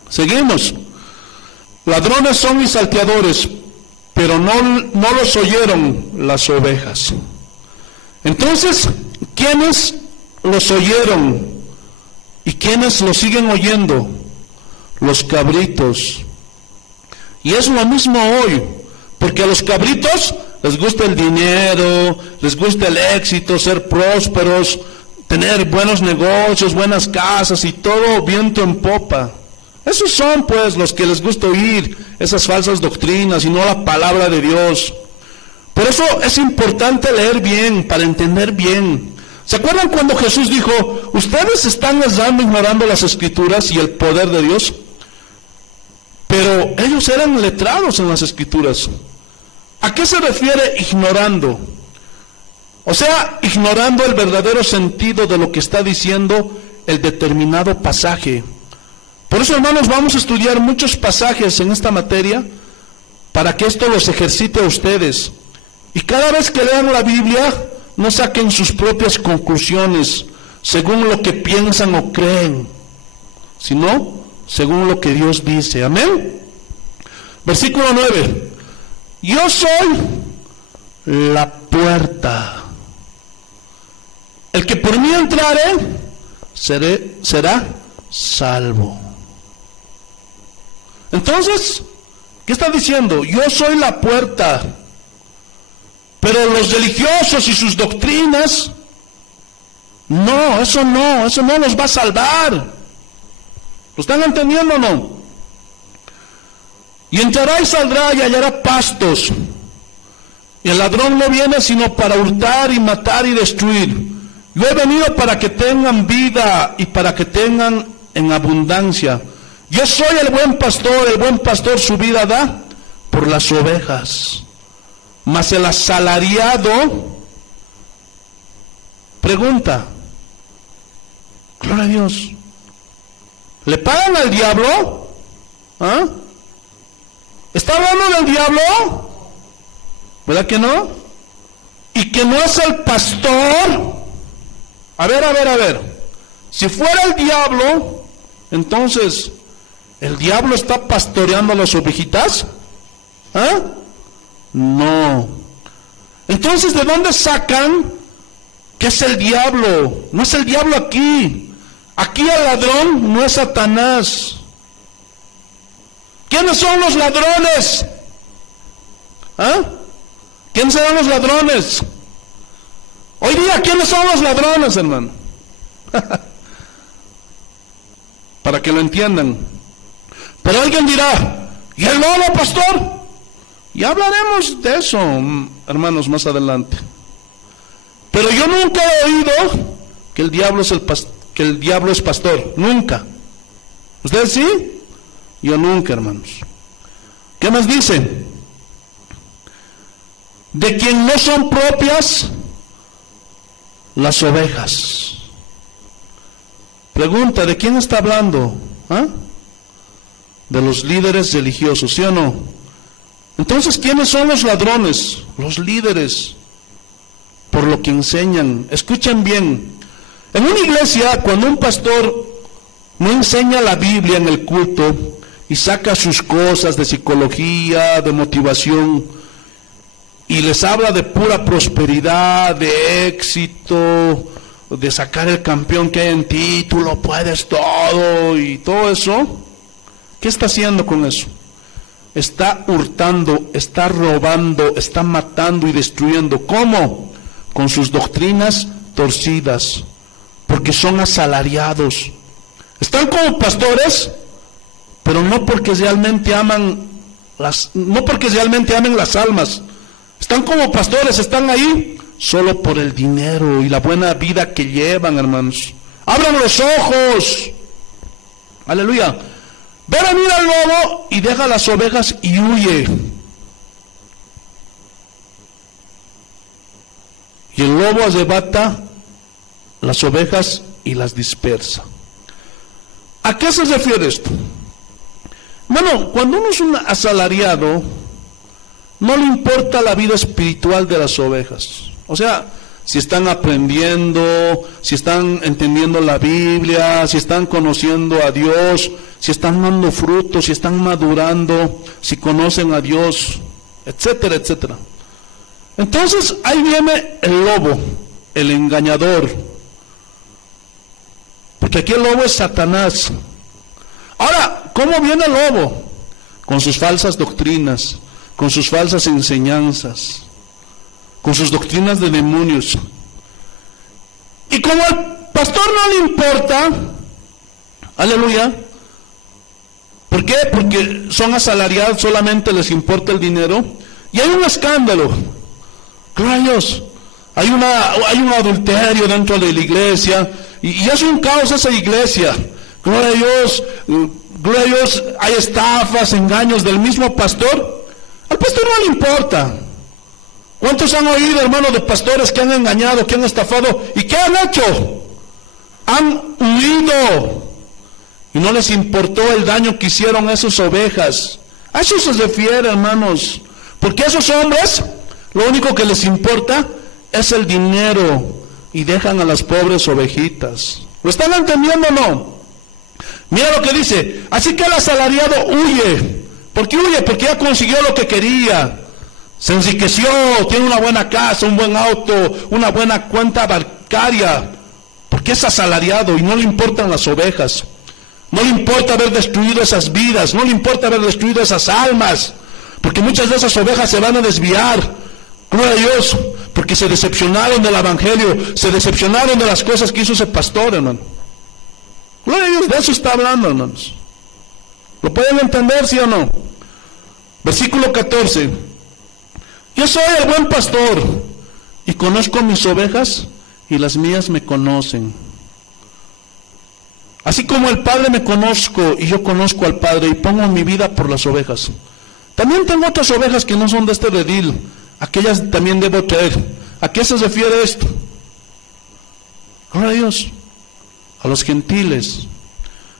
Seguimos. Ladrones son y salteadores, pero no los oyeron las ovejas. Entonces, ¿quiénes los oyeron? ¿Y quiénes los siguen oyendo? Los cabritos. Y es lo mismo hoy, porque a los cabritos les gusta el dinero, les gusta el éxito, ser prósperos, tener buenos negocios, buenas casas y todo viento en popa. Esos son pues los que les gusta oír esas falsas doctrinas y no la palabra de Dios. Por eso es importante leer bien, para entender bien. ¿Se acuerdan cuando Jesús dijo, ustedes están errando, ignorando las Escrituras y el poder de Dios? Pero ellos eran letrados en las Escrituras. ¿A qué se refiere ignorando? O sea, ignorando el verdadero sentido de lo que está diciendo el determinado pasaje. Por eso, hermanos, vamos a estudiar muchos pasajes en esta materia para que esto los ejercite a ustedes. Y cada vez que lean la Biblia, no saquen sus propias conclusiones según lo que piensan o creen, sino según lo que Dios dice. Amén. Versículo 9. Yo soy la puerta. El que por mí entrare será salvo. Entonces, ¿qué está diciendo? Yo soy la puerta. Pero los religiosos y sus doctrinas, eso no los va a salvar. ¿Lo están entendiendo o no? Y entrará y saldrá y hallará pastos. Y el ladrón no viene sino para hurtar y matar y destruir. Yo he venido para que tengan vida y para que tengan en abundancia. Yo soy el buen pastor su vida da por las ovejas. Mas el asalariado, pregunta, gloria a Dios, ¿le pagan al diablo? ¿Ah? ¿Está hablando del diablo? ¿Verdad que no? y que no es el pastor. A ver. Si fuera el diablo, entonces, ¿el diablo está pastoreando a las ovejitas? ¿Ah? No. Entonces, ¿de dónde sacan que es el diablo? No es el diablo aquí. Aquí el ladrón no es Satanás. ¿Quiénes son los ladrones? ¿Ah? ¿Quiénes serán los ladrones? Hoy día, ¿quiénes son los ladrones, hermano? Para que lo entiendan. Pero alguien dirá, ¿y el lobo, pastor? Y hablaremos de eso, hermanos, más adelante. Pero yo nunca he oído que el diablo es pastor. Nunca. ¿Ustedes sí? Yo nunca, hermanos. ¿Qué más dicen? De quien no son propias las ovejas. Pregunta, ¿de quién está hablando? ¿Ah? De los líderes religiosos, ¿sí o no? Entonces, ¿quiénes son los ladrones? Los líderes, por lo que enseñan. Escuchen bien, en una iglesia, cuando un pastor no enseña la Biblia en el culto y saca sus cosas de psicología, de motivación, y les habla de pura prosperidad, de éxito, de sacar el campeón que hay en ti, tú lo puedes todo y todo eso, ¿qué está haciendo con eso? Está hurtando, está robando, está matando y destruyendo. ¿Cómo? Con sus doctrinas torcidas, porque son asalariados. Están como pastores, pero no porque realmente amen las almas. Están como pastores, están ahí solo por el dinero y la buena vida que llevan, hermanos. Abran los ojos. Aleluya. Ve venir al lobo y deja las ovejas y huye. Y el lobo arrebata las ovejas y las dispersa. ¿A qué se refiere esto? Bueno, cuando uno es un asalariado, no le importa la vida espiritual de las ovejas. O sea, si están aprendiendo, si están entendiendo la Biblia, si están conociendo a Dios, si están dando frutos, si están madurando, si conocen a Dios, etcétera, etcétera. Entonces, ahí viene el lobo, el engañador. Porque aquí el lobo es Satanás. Ahora, ¿cómo viene el lobo? Con sus falsas doctrinas, con sus falsas enseñanzas, con sus doctrinas de demonios. Y como al pastor no le importa, aleluya, ¿por qué? Porque son asalariados, solamente les importa el dinero, y hay un escándalo. Gloria a Dios. Hay un adulterio dentro de la iglesia, y es un caos esa iglesia. Gloria a Dios, hay estafas, engaños del mismo pastor. Al pastor no le importa. ¿Cuántos han oído, hermanos, de pastores que han engañado, que han estafado? ¿Y qué han hecho? Han huido. Y no les importó el daño que hicieron a esas ovejas. A eso se refiere, hermanos. Porque a esos hombres, lo único que les importa es el dinero. Y dejan a las pobres ovejitas. ¿Lo están entendiendo o no? Mira lo que dice. Así que el asalariado huye. ¿Por qué huye? Porque ya consiguió lo que quería. Se enriqueció, tiene una buena casa, un buen auto, una buena cuenta bancaria. Porque es asalariado y no le importan las ovejas. No le importa haber destruido esas vidas, no le importa haber destruido esas almas. Porque muchas de esas ovejas se van a desviar. Gloria a Dios, porque se decepcionaron del evangelio, se decepcionaron de las cosas que hizo ese pastor, hermano. Gloria a Dios, de eso está hablando, hermanos. ¿Lo pueden entender, sí o no? Versículo 14. Yo soy el buen pastor y conozco mis ovejas y las mías me conocen. Así como el Padre me conozco y yo conozco al Padre y pongo mi vida por las ovejas. También tengo otras ovejas que no son de este redil. Aquellas también debo traer. ¿A qué se refiere esto? Gloria a Dios. A los gentiles.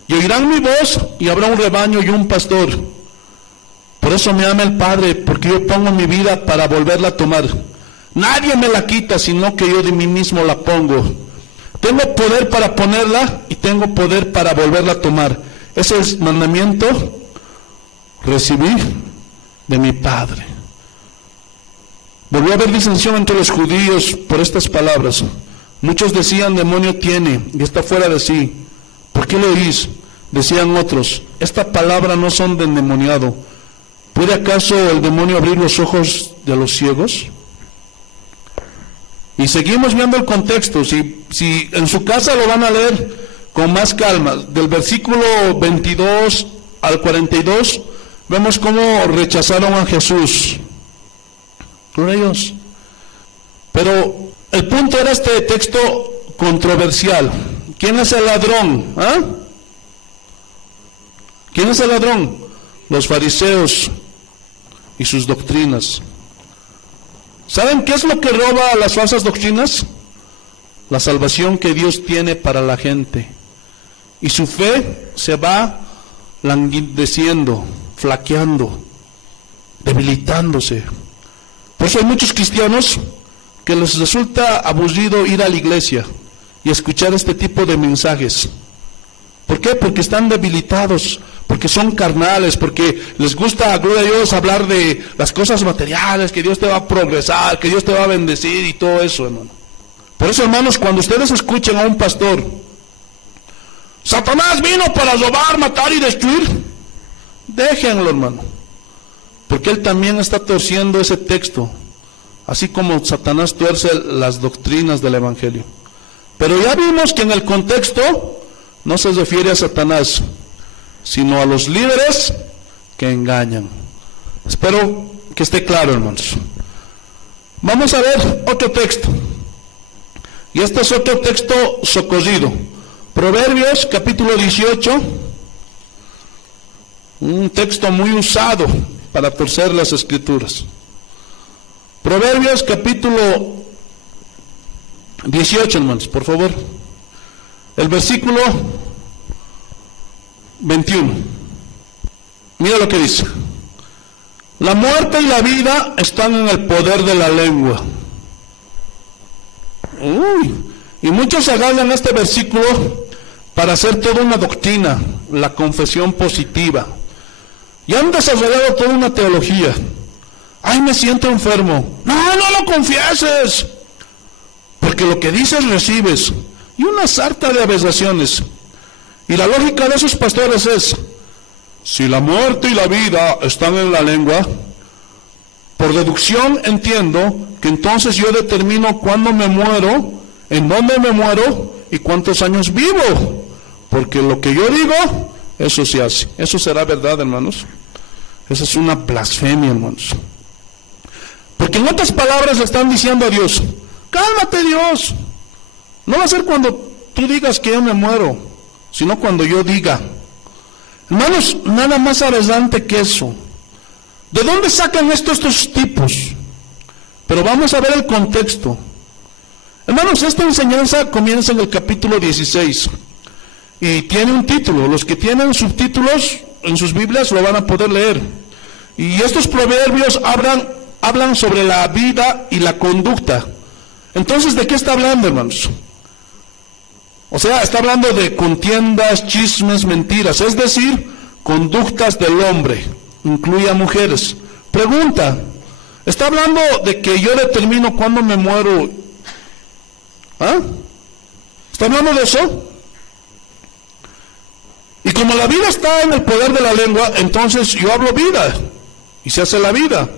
Y oirán mi voz y habrá un rebaño y un pastor. Por eso me ama el Padre, porque yo pongo mi vida para volverla a tomar. Nadie me la quita, sino que yo de mí mismo la pongo. Tengo poder para ponerla y tengo poder para volverla a tomar. Ese es el mandamiento recibí de mi Padre. Volvió a haber disensión entre los judíos por estas palabras. Muchos decían, demonio tiene y está fuera de sí. ¿Por qué lo oís? Decían otros, esta palabra no son de endemoniado. ¿Puede acaso el demonio abrir los ojos de los ciegos? Y seguimos viendo el contexto. Si en su casa lo van a leer con más calma, del versículo 22 al 42, vemos cómo rechazaron a Jesús. Con ellos. Pero el punto era este texto controversial. ¿Quién es el ladrón? ¿Ah? ¿Quién es el ladrón? Los fariseos y sus doctrinas. ¿Saben qué es lo que roba las falsas doctrinas? La salvación que Dios tiene para la gente. Y su fe se va languideciendo, flaqueando, debilitándose. Por eso hay muchos cristianos que les resulta aburrido ir a la iglesia y escuchar este tipo de mensajes. ¿Por qué? Porque están debilitados, porque son carnales, porque les gusta, gloria a Dios, hablar de las cosas materiales, que Dios te va a progresar, que Dios te va a bendecir y todo eso, hermano. Por eso, hermanos, cuando ustedes escuchen a un pastor, Satanás vino para robar, matar y destruir, déjenlo, hermano, porque él también está torciendo ese texto, así como Satanás tuerce las doctrinas del Evangelio. Pero ya vimos que en el contexto no se refiere a Satanás, sino a los líderes que engañan. Espero que esté claro, hermanos. Vamos a ver otro texto. Y este es otro texto socorrido. Proverbios capítulo 18. Un texto muy usado para torcer las escrituras. Proverbios capítulo 18, hermanos, por favor. El versículo 21. Mira lo que dice. La muerte y la vida están en el poder de la lengua. Y muchos agarran este versículo para hacer toda una doctrina, la confesión positiva. Y han desarrollado toda una teología. Ay, me siento enfermo. No lo confieses. Porque lo que dices recibes. Y una sarta de aberraciones. Y la lógica de esos pastores es, si la muerte y la vida están en la lengua, por deducción entiendo que entonces yo determino cuándo me muero, en dónde me muero y cuántos años vivo. Porque lo que yo digo, eso se hace. Eso será verdad, hermanos. Esa es una blasfemia, hermanos. Porque en otras palabras le están diciendo a Dios, cálmate, Dios. No va a ser cuando tú digas que yo me muero, sino cuando yo diga. Hermanos, nada más aberrante que eso. ¿De dónde sacan estos tipos? Pero vamos a ver el contexto. Hermanos, esta enseñanza comienza en el capítulo 16 y tiene un título. Los que tienen subtítulos en sus Biblias lo van a poder leer. Y estos proverbios hablan sobre la vida y la conducta. Entonces, ¿de qué está hablando, hermanos? O sea, está hablando de contiendas, chismes, mentiras, es decir, conductas del hombre, incluye a mujeres. Pregunta, ¿está hablando de que yo determino cuándo me muero? ¿Ah? ¿Está hablando de eso? Y como la vida está en el poder de la lengua, entonces yo hablo vida, y se hace la vida.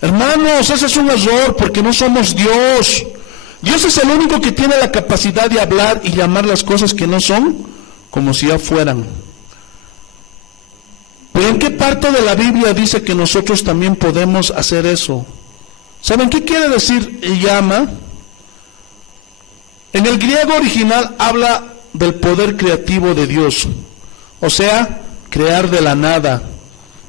Hermanos, ese es un error, porque no somos Dios. Dios es el único que tiene la capacidad de hablar y llamar las cosas que no son como si ya fueran. Pero ¿en qué parte de la Biblia dice que nosotros también podemos hacer eso? ¿Saben qué quiere decir llama? En el griego original habla del poder creativo de Dios, o sea, crear de la nada.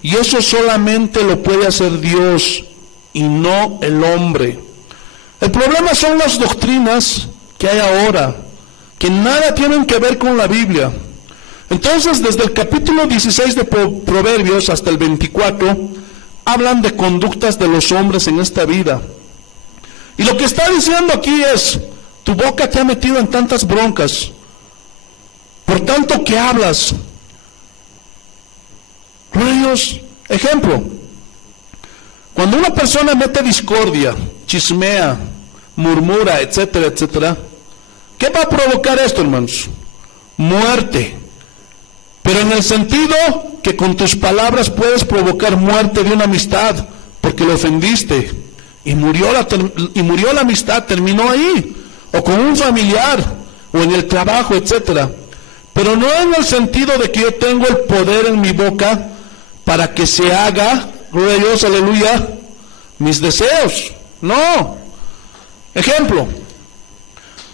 Y eso solamente lo puede hacer Dios y no el hombre. El problema son las doctrinas que hay ahora, que nada tienen que ver con la Biblia. Entonces, desde el capítulo 16 de Proverbios hasta el 24, hablan de conductas de los hombres en esta vida. Y lo que está diciendo aquí es, tu boca te ha metido en tantas broncas, por tanto que hablas. Dios, ejemplo, cuando una persona mete discordia, chismea, murmura, etcétera, etcétera, ¿qué va a provocar esto, hermanos? Muerte. Pero en el sentido que con tus palabras puedes provocar muerte de una amistad, porque lo ofendiste, y murió la amistad, terminó ahí, o con un familiar, o en el trabajo, etcétera. Pero no en el sentido de que yo tengo el poder en mi boca para que se haga, gloria a Dios, aleluya, mis deseos. No. Ejemplo,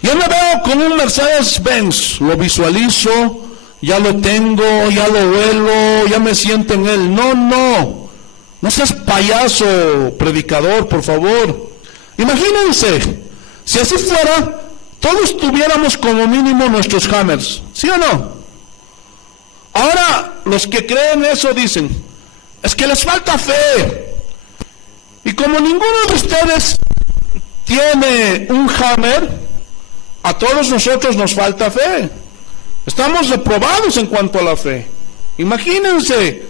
yo me veo con un Mercedes-Benz, lo visualizo, ya lo tengo, ya lo huelo, ya me siento en él. No seas payaso, predicador, por favor. Imagínense, si así fuera, todos tuviéramos como mínimo nuestros Hammers, ¿sí o no? Ahora, los que creen eso dicen, es que les falta fe. Y como ninguno de ustedes tiene un Hammer, a todos nosotros nos falta fe. Estamos reprobados en cuanto a la fe. Imagínense,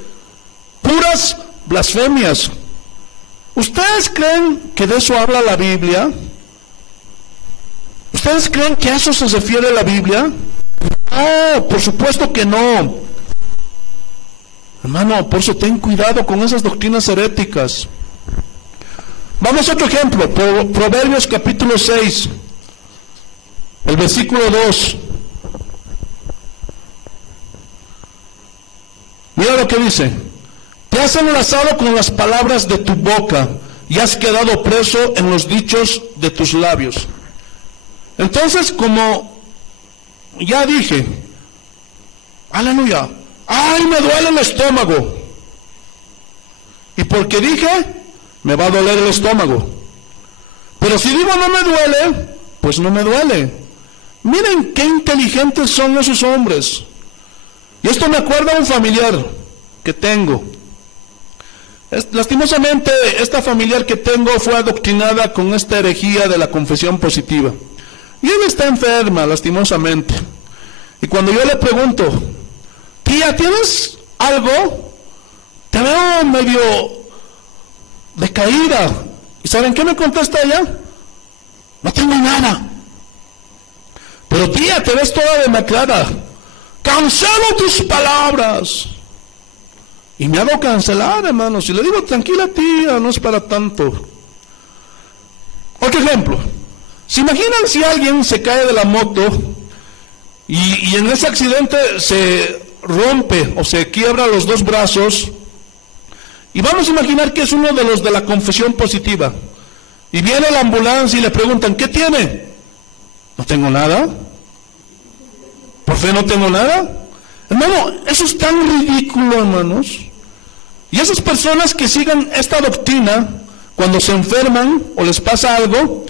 puras blasfemias. ¿Ustedes creen que de eso habla la Biblia? ¿Ustedes creen que a eso se refiere la Biblia? No, por supuesto que no. Hermano, por eso ten cuidado con esas doctrinas heréticas. Vamos a otro ejemplo, Proverbios capítulo 6, el versículo 2. Mira lo que dice: te has enlazado con las palabras de tu boca y has quedado preso en los dichos de tus labios. Entonces, como ya dije, aleluya, ay, me duele el estómago, y porque dije, me va a doler el estómago. Pero si digo no me duele, pues no me duele. Miren qué inteligentes son esos hombres. Y esto me acuerda a un familiar que tengo. Lastimosamente, esta familiar que tengo fue adoctrinada con esta herejía de la confesión positiva. Y ella está enferma, lastimosamente. Y cuando yo le pregunto, tía, ¿tienes algo? Te veo medio decaída. ¿Y saben qué me contesta ella? No tengo nada. Pero tía, te ves toda demacrada. Cancelo tus palabras. Y me hago cancelar, hermanos. Y le digo, tranquila tía, no es para tanto. Otro ejemplo. ¿Se imaginan si alguien se cae de la moto y en ese accidente se rompe o se quiebra los dos brazos? Y vamos a imaginar que es uno de los de la confesión positiva. Y viene la ambulancia y le preguntan, ¿qué tiene? No tengo nada. ¿Por fe no tengo nada? Hermano, eso es tan ridículo, hermanos. Y esas personas que sigan esta doctrina, cuando se enferman o les pasa algo,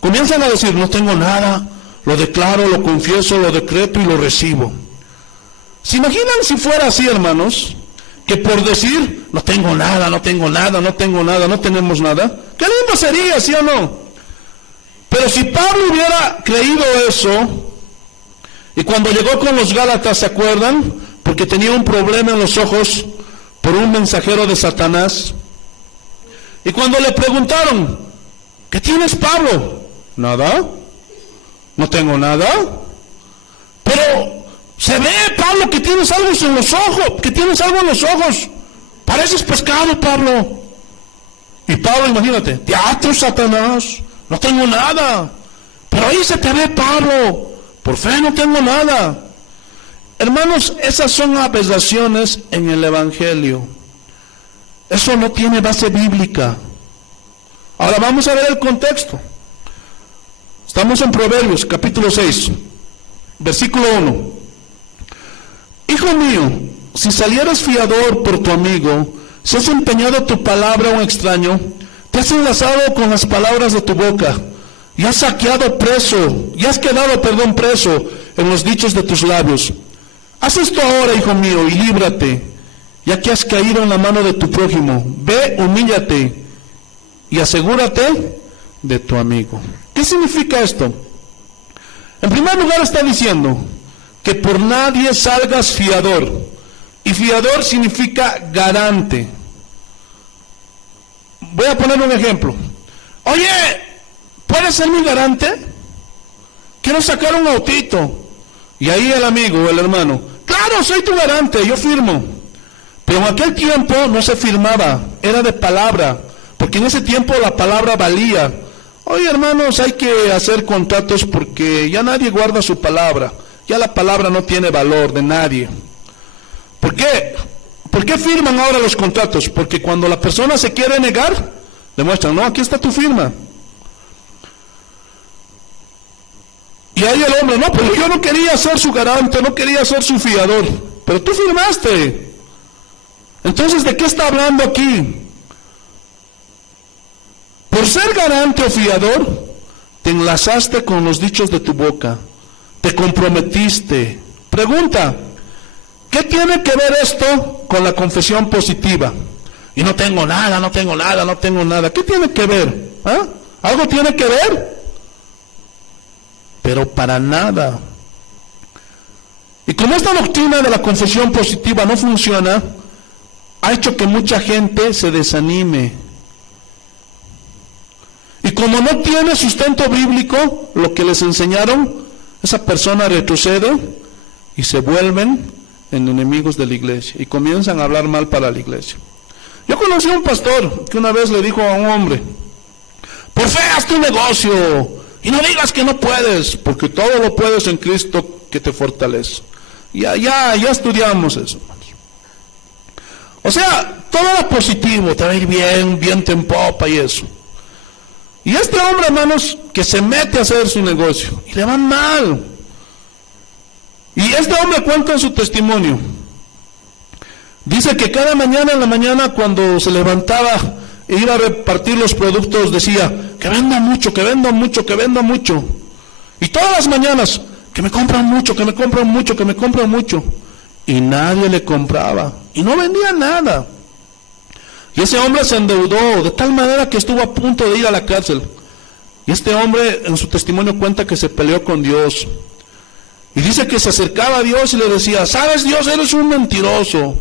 comienzan a decir, no tengo nada, lo declaro, lo confieso, lo decreto y lo recibo. ¿Se imaginan si fuera así, hermanos? Que por decir, no tengo nada, no tengo nada, no tengo nada, no tenemos nada. ¡Qué lindo sería, sí o no! Pero si Pablo hubiera creído eso, y cuando llegó con los Gálatas, ¿se acuerdan? Porque tenía un problema en los ojos por un mensajero de Satanás. Y cuando le preguntaron, ¿qué tienes, Pablo? Nada, no tengo nada. Pero se ve, Pablo, que tienes algo en los ojos, que tienes algo en los ojos. Pareces pescado, Pablo. Y Pablo, imagínate, teatro, Satanás, no tengo nada. Pero ahí se te ve, Pablo, por fe no tengo nada. Hermanos, esas son aberraciones en el Evangelio. Eso no tiene base bíblica. Ahora vamos a ver el contexto. Estamos en Proverbios, capítulo 6, versículo 1. Hijo mío, si salieras fiador por tu amigo, si has empeñado tu palabra a un extraño, te has enlazado con las palabras de tu boca, y has saqueado preso, y has quedado, preso en los dichos de tus labios. Haz esto ahora, hijo mío, y líbrate, ya que has caído en la mano de tu prójimo. Ve, humíllate, y asegúrate de tu amigo. ¿Qué significa esto? En primer lugar está diciendo que por nadie salgas fiador. Y fiador significa garante. Voy a poner un ejemplo. Oye, ¿puedes ser mi garante? Quiero sacar un autito. Y ahí el amigo o el hermano, claro, soy tu garante, yo firmo. Pero en aquel tiempo no se firmaba, era de palabra, porque en ese tiempo la palabra valía. Oye, hermanos, hay que hacer contratos porque ya nadie guarda su palabra. Ya la palabra no tiene valor de nadie. ¿Por qué? ¿Por qué firman ahora los contratos? Porque cuando la persona se quiere negar, le muestran, no, aquí está tu firma. Y ahí el hombre, no, pero yo no quería ser su garante, no quería ser su fiador, pero tú firmaste. Entonces, ¿de qué está hablando aquí? Por ser garante o fiador, te enlazaste con los dichos de tu boca, te comprometiste. Pregunta, ¿qué tiene que ver esto con la confesión positiva? Y no tengo nada, no tengo nada, no tengo nada. ¿Qué tiene que ver? ¿Ah? ¿Algo tiene que ver? Pero para nada. Y como esta doctrina de la confesión positiva no funciona, ha hecho que mucha gente se desanime. Y como no tiene sustento bíblico, lo que les enseñaron, esa persona retrocede y se vuelven en enemigos de la iglesia y comienzan a hablar mal para la iglesia. Yo conocí a un pastor que una vez le dijo a un hombre, por fe haz tu negocio y no digas que no puedes, porque todo lo puedes en Cristo que te fortalece. Ya estudiamos eso, hermanos. O sea, todo era positivo, te va a ir bien, viento en popa y eso. Y este hombre, hermanos, que se mete a hacer su negocio y le va mal. Y este hombre cuenta en su testimonio. Dice que cada mañana en la mañana cuando se levantaba e iba a repartir los productos decía, que venda mucho, que venda mucho, que venda mucho. Y todas las mañanas, que me compran mucho, que me compran mucho, que me compran mucho. Y nadie le compraba. Y no vendía nada. Y ese hombre se endeudó de tal manera que estuvo a punto de ir a la cárcel. Y este hombre en su testimonio cuenta que se peleó con Dios. Y dice que se acercaba a Dios y le decía, ¿sabes, Dios, eres un mentiroso?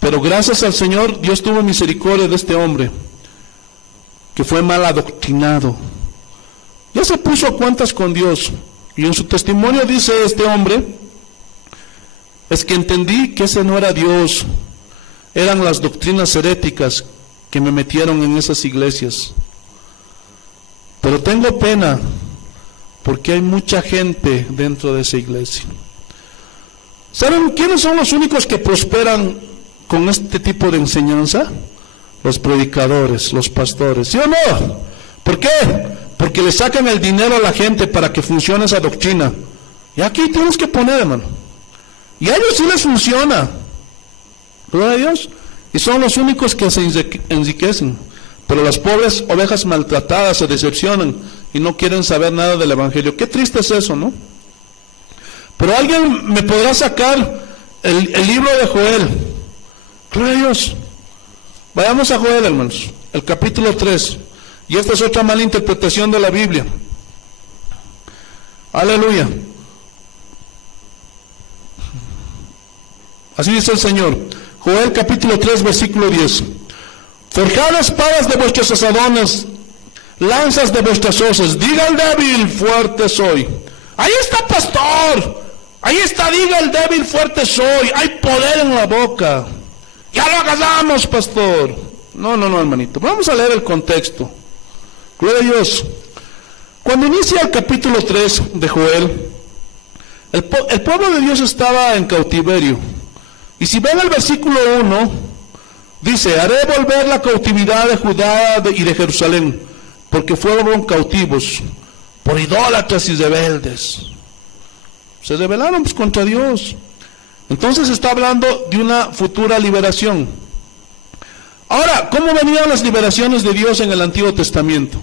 Pero gracias al Señor, Dios tuvo misericordia de este hombre, que fue mal adoctrinado. Ya se puso a cuentas con Dios. Y en su testimonio dice este hombre, es que entendí que ese no era Dios, eran las doctrinas heréticas que me metieron en esas iglesias. Pero tengo pena, porque hay mucha gente dentro de esa iglesia. ¿Saben quiénes son los únicos que prosperan con este tipo de enseñanza? Los predicadores, los pastores, ¿sí o no? ¿Por qué? Porque le sacan el dinero a la gente para que funcione esa doctrina. Y aquí tienes que poner, hermano. Y a ellos sí les funciona. Gloria a Dios. Y son los únicos que se enriquecen. Pero las pobres ovejas maltratadas se decepcionan y no quieren saber nada del Evangelio. Qué triste es eso, ¿no? Pero alguien me podrá sacar el libro de Joel. Gloria a Dios. Vayamos a Joel, hermanos, el capítulo 3. Y esta es otra mala interpretación de la Biblia. Aleluya. Así dice el Señor. Joel capítulo 3, versículo 10. Forjad espadas de vuestros asadones, lanzas de vuestras hoces. Diga el débil, fuerte soy. Ahí está, pastor. Ahí está, diga el débil, fuerte soy. Hay poder en la boca. Ya lo agarramos, pastor. No, hermanito. Vamos a leer el contexto. Gloria a Dios. Cuando inicia el capítulo 3 de Joel, el pueblo de Dios estaba en cautiverio. Y si ven el versículo 1, dice, haré volver la cautividad de Judá y de Jerusalén, porque fueron cautivos por idólatras y rebeldes. Se rebelaron pues contra Dios. Entonces está hablando de una futura liberación. Ahora, ¿cómo venían las liberaciones de Dios en el Antiguo Testamento?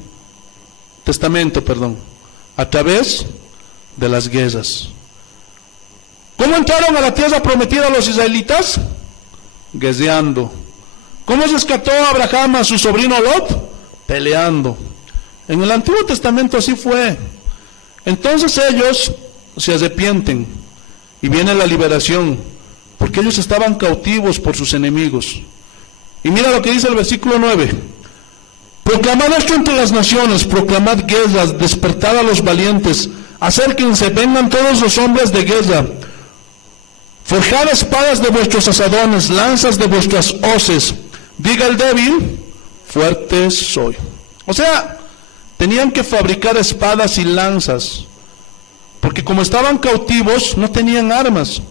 A través de las guerras. ¿Cómo entraron a la tierra prometida los israelitas? Guerreando. ¿Cómo rescató Abraham a su sobrino Lot? peleando. En el Antiguo Testamento así fue. Entonces ellos se arrepienten y viene la liberación, porque ellos estaban cautivos por sus enemigos. Y mira lo que dice el versículo 9: proclamad esto entre las naciones, proclamad guerras, despertad a los valientes, acérquense, vengan todos los hombres de guerra, forjad espadas de vuestros asadones, lanzas de vuestras hoces, diga el débil, fuerte soy. O sea, tenían que fabricar espadas y lanzas, porque como estaban cautivos, no tenían armas,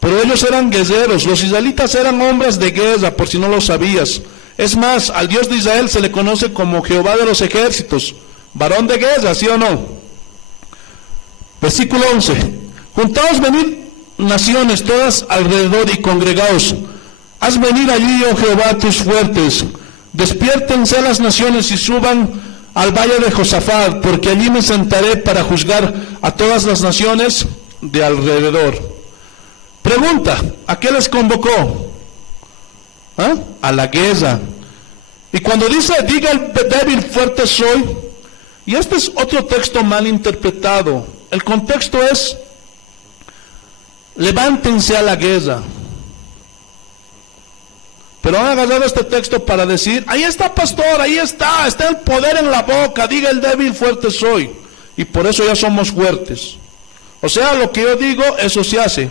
pero ellos eran guerreros. Los israelitas eran hombres de guerra, por si no lo sabías. Es más, al Dios de Israel se le conoce como Jehová de los ejércitos, varón de guerra, ¿sí o no? Versículo 11: juntaos, venid naciones todas alrededor y congregaos, haz venir allí, oh Jehová, tus fuertes, despiértense las naciones y suban al valle de Josafat, porque allí me sentaré para juzgar a todas las naciones de alrededor. Pregunta: ¿a qué les convocó? ¿Ah? A la guerra. Y cuando dice, diga el débil, fuerte soy, y este es otro texto mal interpretado. El contexto es, levántense a la guerra. Pero han agarrado este texto para decir, ahí está, pastor, ahí está el poder en la boca, diga el débil, fuerte soy, y por eso ya somos fuertes. O sea, lo que yo digo, eso se hace.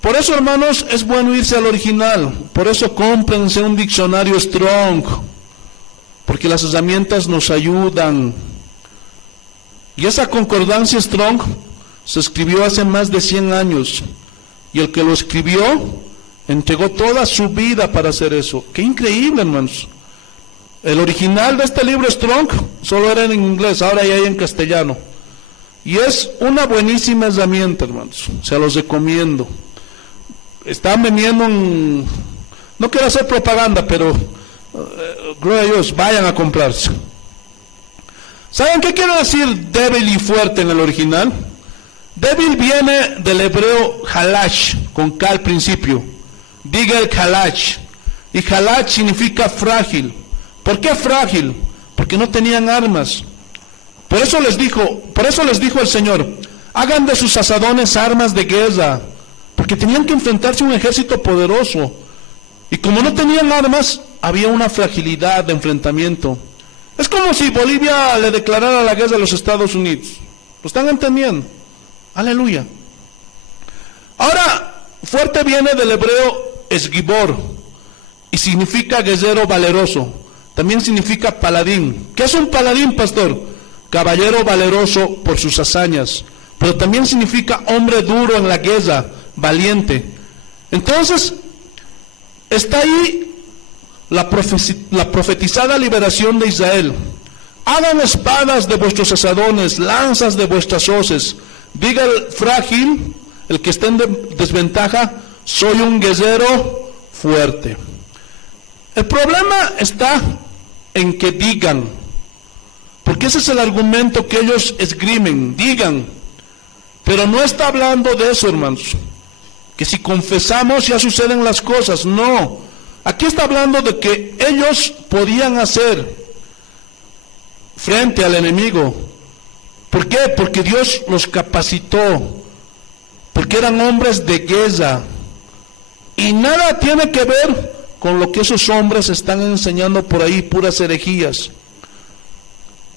Por eso, hermanos, es bueno irse al original. Por eso cómprense un diccionario Strong, porque las herramientas nos ayudan. Y esa concordancia Strong se escribió hace más de 100 años, y el que lo escribió entregó toda su vida para hacer eso. ¡Qué increíble, hermanos! El original de este libro Strong solo era en inglés, ahora ya hay en castellano. Y es una buenísima herramienta, hermanos. Se los recomiendo. Están vendiendo un... No quiero hacer propaganda, pero gloria a Dios, vayan a comprarse. ¿Saben qué quiere decir débil y fuerte en el original? Débil viene del hebreo halash, con K al principio. Diga el halash. Y halash significa frágil. ¿Por qué frágil? Porque no tenían armas. Por eso les dijo el Señor, hagan de sus asadones armas de guerra, porque tenían que enfrentarse a un ejército poderoso. Y como no tenían armas, había una fragilidad de enfrentamiento. Es como si Bolivia le declarara la guerra a los Estados Unidos. ¿Lo están entendiendo? Aleluya. Ahora, fuerte viene del hebreo esgibor, y significa guerrero valeroso. También significa paladín. ¿Qué es un paladín, pastor? Caballero valeroso por sus hazañas. Pero también significa hombre duro en la guerra, valiente. Entonces, está ahí la profetizada liberación de Israel. Hagan espadas de vuestros asadones, lanzas de vuestras hoces. Diga el frágil, el que esté en desventaja, soy un guerrero fuerte. El problema está en que digan, porque ese es el argumento que ellos esgrimen, digan. Pero no está hablando de eso, hermanos, que si confesamos ya suceden las cosas. No, aquí está hablando de que ellos podían hacer frente al enemigo. ¿Por qué? Porque Dios los capacitó, porque eran hombres de guerra, y nada tiene que ver con lo que esos hombres están enseñando por ahí, puras herejías.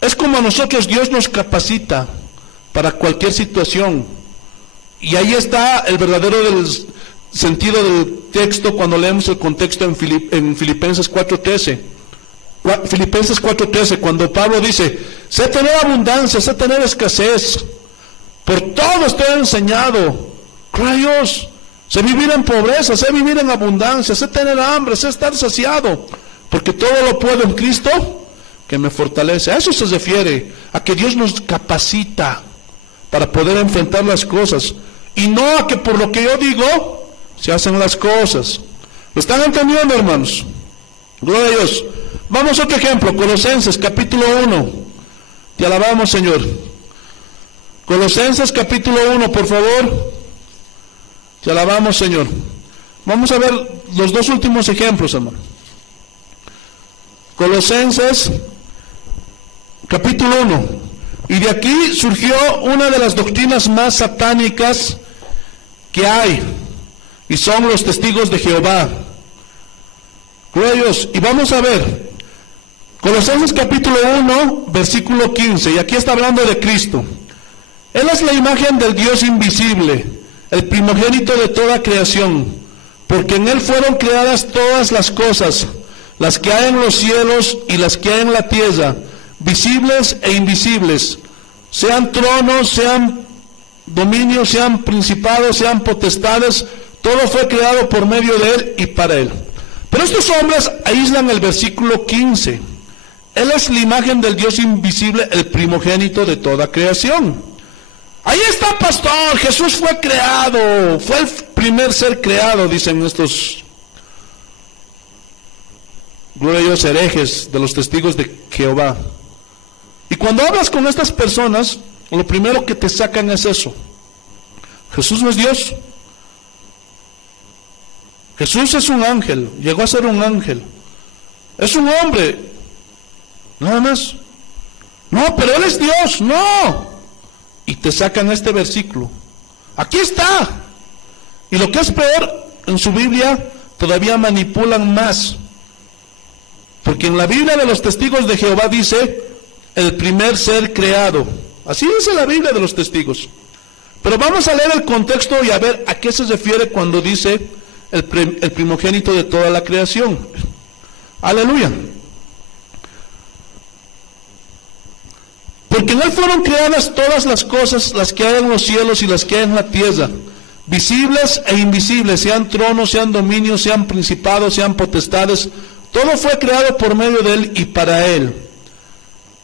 Es como a nosotros Dios nos capacita para cualquier situación, y ahí está el verdadero sentido del texto cuando leemos el contexto en Filipenses 4:13. Filipenses 4:13, cuando Pablo dice, sé tener abundancia, sé tener escasez, por todo estoy enseñado. Gloria a Dios. Sé vivir en pobreza, sé vivir en abundancia, sé tener hambre, sé estar saciado, porque todo lo puedo en Cristo que me fortalece. A eso se refiere, a que Dios nos capacita para poder enfrentar las cosas, y no a que por lo que yo digo se hacen las cosas. ¿Lo están entendiendo, hermanos? Gloria a Dios. Vamos a otro ejemplo, Colosenses capítulo 1. Te alabamos, Señor. Colosenses capítulo 1, por favor. Te alabamos, Señor. Vamos a ver los dos últimos ejemplos, hermano. Colosenses capítulo 1. Y de aquí surgió una de las doctrinas más satánicas que hay, y son los testigos de Jehová. Gloria a Dios. Y vamos a ver Colosenses capítulo 1 versículo 15, y aquí está hablando de Cristo. Él es la imagen del Dios invisible, el primogénito de toda creación, porque en Él fueron creadas todas las cosas, las que hay en los cielos y las que hay en la tierra, visibles e invisibles, sean tronos, sean dominios, sean principados, sean potestades, todo fue creado por medio de Él y para Él. Pero estos hombres aíslan el versículo 15. Él es la imagen del Dios invisible, el primogénito de toda creación. Ahí está, pastor, Jesús fue creado, fue el primer ser creado, dicen estos gloriosos herejes de los testigos de Jehová. Y cuando hablas con estas personas, lo primero que te sacan es eso. Jesús no es Dios. Jesús es un ángel, llegó a ser un ángel. Es un hombre, nada más. No, pero Él es Dios, no. Y te sacan este versículo. Aquí está. Y lo que es peor, en su Biblia todavía manipulan más. Porque en la Biblia de los testigos de Jehová dice, el primer ser creado. Así dice la Biblia de los testigos. Pero vamos a leer el contexto y a ver a qué se refiere cuando dice el primogénito de toda la creación. Aleluya. Porque en Él fueron creadas todas las cosas, las que hay en los cielos y las que hay en la tierra, visibles e invisibles, sean tronos, sean dominios, sean principados, sean potestades, todo fue creado por medio de Él y para Él.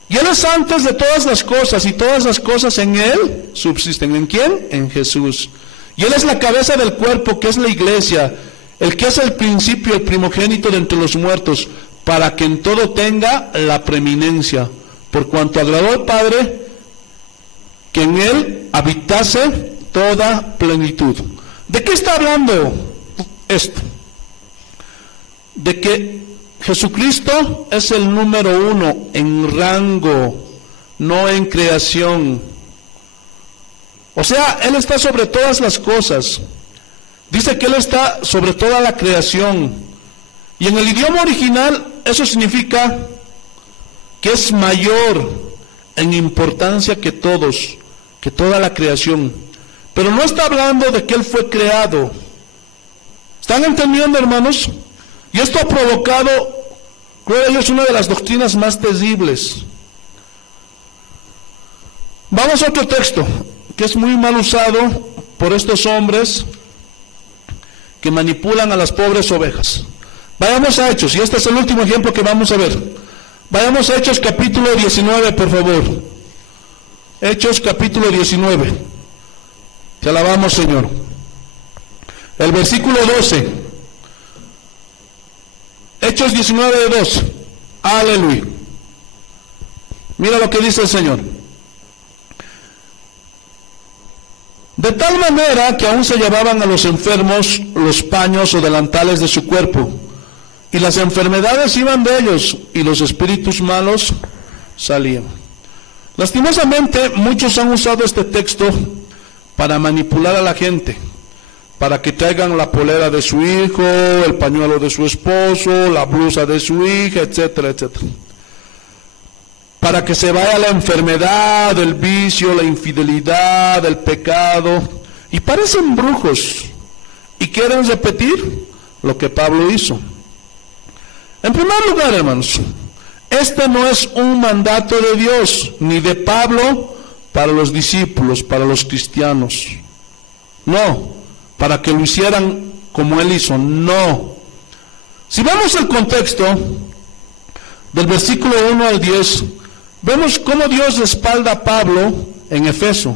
Y Él es antes de todas las cosas, y todas las cosas en Él subsisten. ¿En quién? En Jesús. Y Él es la cabeza del cuerpo, que es la iglesia, el que es el principio, el primogénito de entre los muertos, para que en todo tenga la preeminencia. Por cuanto agradó al Padre que en Él habitase toda plenitud. ¿De qué está hablando esto? De que Jesucristo es el número 1 en rango, no en creación. O sea, Él está sobre todas las cosas. Dice que Él está sobre toda la creación. Y en el idioma original eso significa que es mayor en importancia que todos, que toda la creación. Pero no está hablando de que Él fue creado. ¿Están entendiendo, hermanos? Y esto ha provocado, creo que es una de las doctrinas más terribles. Vamos a otro texto que es muy mal usado por estos hombres que manipulan a las pobres ovejas. Vayamos a Hechos, y este es el último ejemplo que vamos a ver. Vayamos a Hechos capítulo 19, por favor. Hechos capítulo 19. Te alabamos, Señor. El versículo 12. Hechos 19, 2. Aleluya. Mira lo que dice el Señor. De tal manera que aún se llevaban a los enfermos los paños o delantales de su cuerpo, y las enfermedades iban de ellos, y los espíritus malos salían. Lastimosamente, muchos han usado este texto para manipular a la gente, para que traigan la polera de su hijo, el pañuelo de su esposo, la blusa de su hija, etcétera, etcétera. Para que se vaya la enfermedad, el vicio, la infidelidad, el pecado, y parecen brujos, y quieren repetir lo que Pablo hizo. En primer lugar, hermanos, este no es un mandato de Dios, ni de Pablo para los discípulos, para los cristianos. No, para que lo hicieran como él hizo, no. Si vemos el contexto del versículo 1 al 10, vemos cómo Dios respalda a Pablo en Efeso.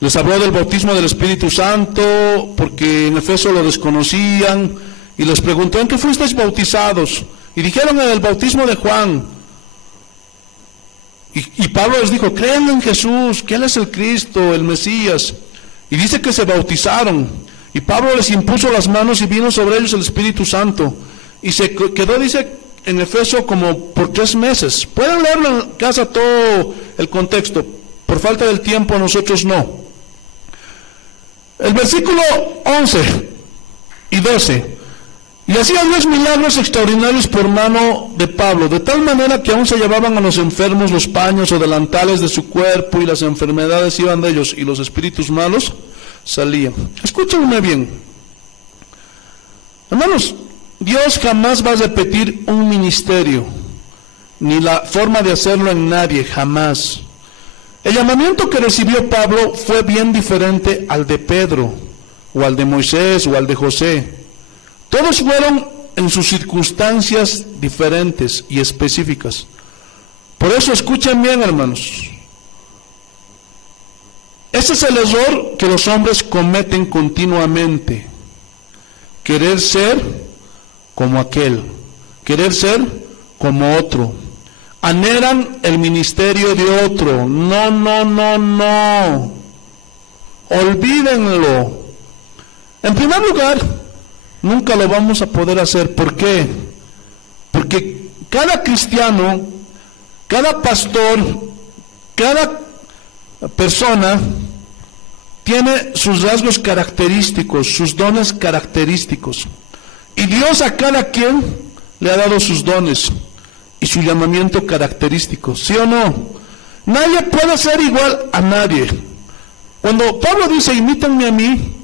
Les habló del bautismo del Espíritu Santo, porque en Efeso lo desconocían, y les preguntó: ¿en qué fuisteis bautizados? Y dijeron: en el bautismo de Juan. Y Pablo les dijo: crean en Jesús, que Él es el Cristo, el Mesías. Y dice que se bautizaron, y Pablo les impuso las manos y vino sobre ellos el Espíritu Santo, y se quedó, dice, en Efesios como por 3 meses. Pueden leerlo en casa todo el contexto. Por falta del tiempo nosotros no. El versículo 11 y 12. Y hacía Dios milagros extraordinarios por mano de Pablo, de tal manera que aún se llevaban a los enfermos los paños o delantales de su cuerpo, y las enfermedades iban de ellos, y los espíritus malos salían. Escúchenme bien. Hermanos, Dios jamás va a repetir un ministerio, ni la forma de hacerlo en nadie, jamás. El llamamiento que recibió Pablo fue bien diferente al de Pedro, o al de Moisés, o al de José. Todos fueron en sus circunstancias diferentes y específicas. Por eso escuchen bien, hermanos. Ese es el error que los hombres cometen continuamente. Querer ser como aquel, querer ser como otro. Anhelan el ministerio de otro. No, no, no, no. Olvídenlo. En primer lugar, nunca lo vamos a poder hacer. ¿Por qué? Porque cada cristiano, cada pastor, cada persona tiene sus rasgos característicos, sus dones característicos. Y Dios a cada quien le ha dado sus dones y su llamamiento característico. ¿Sí o no? Nadie puede ser igual a nadie. Cuando Pablo dice, imítenme a mí,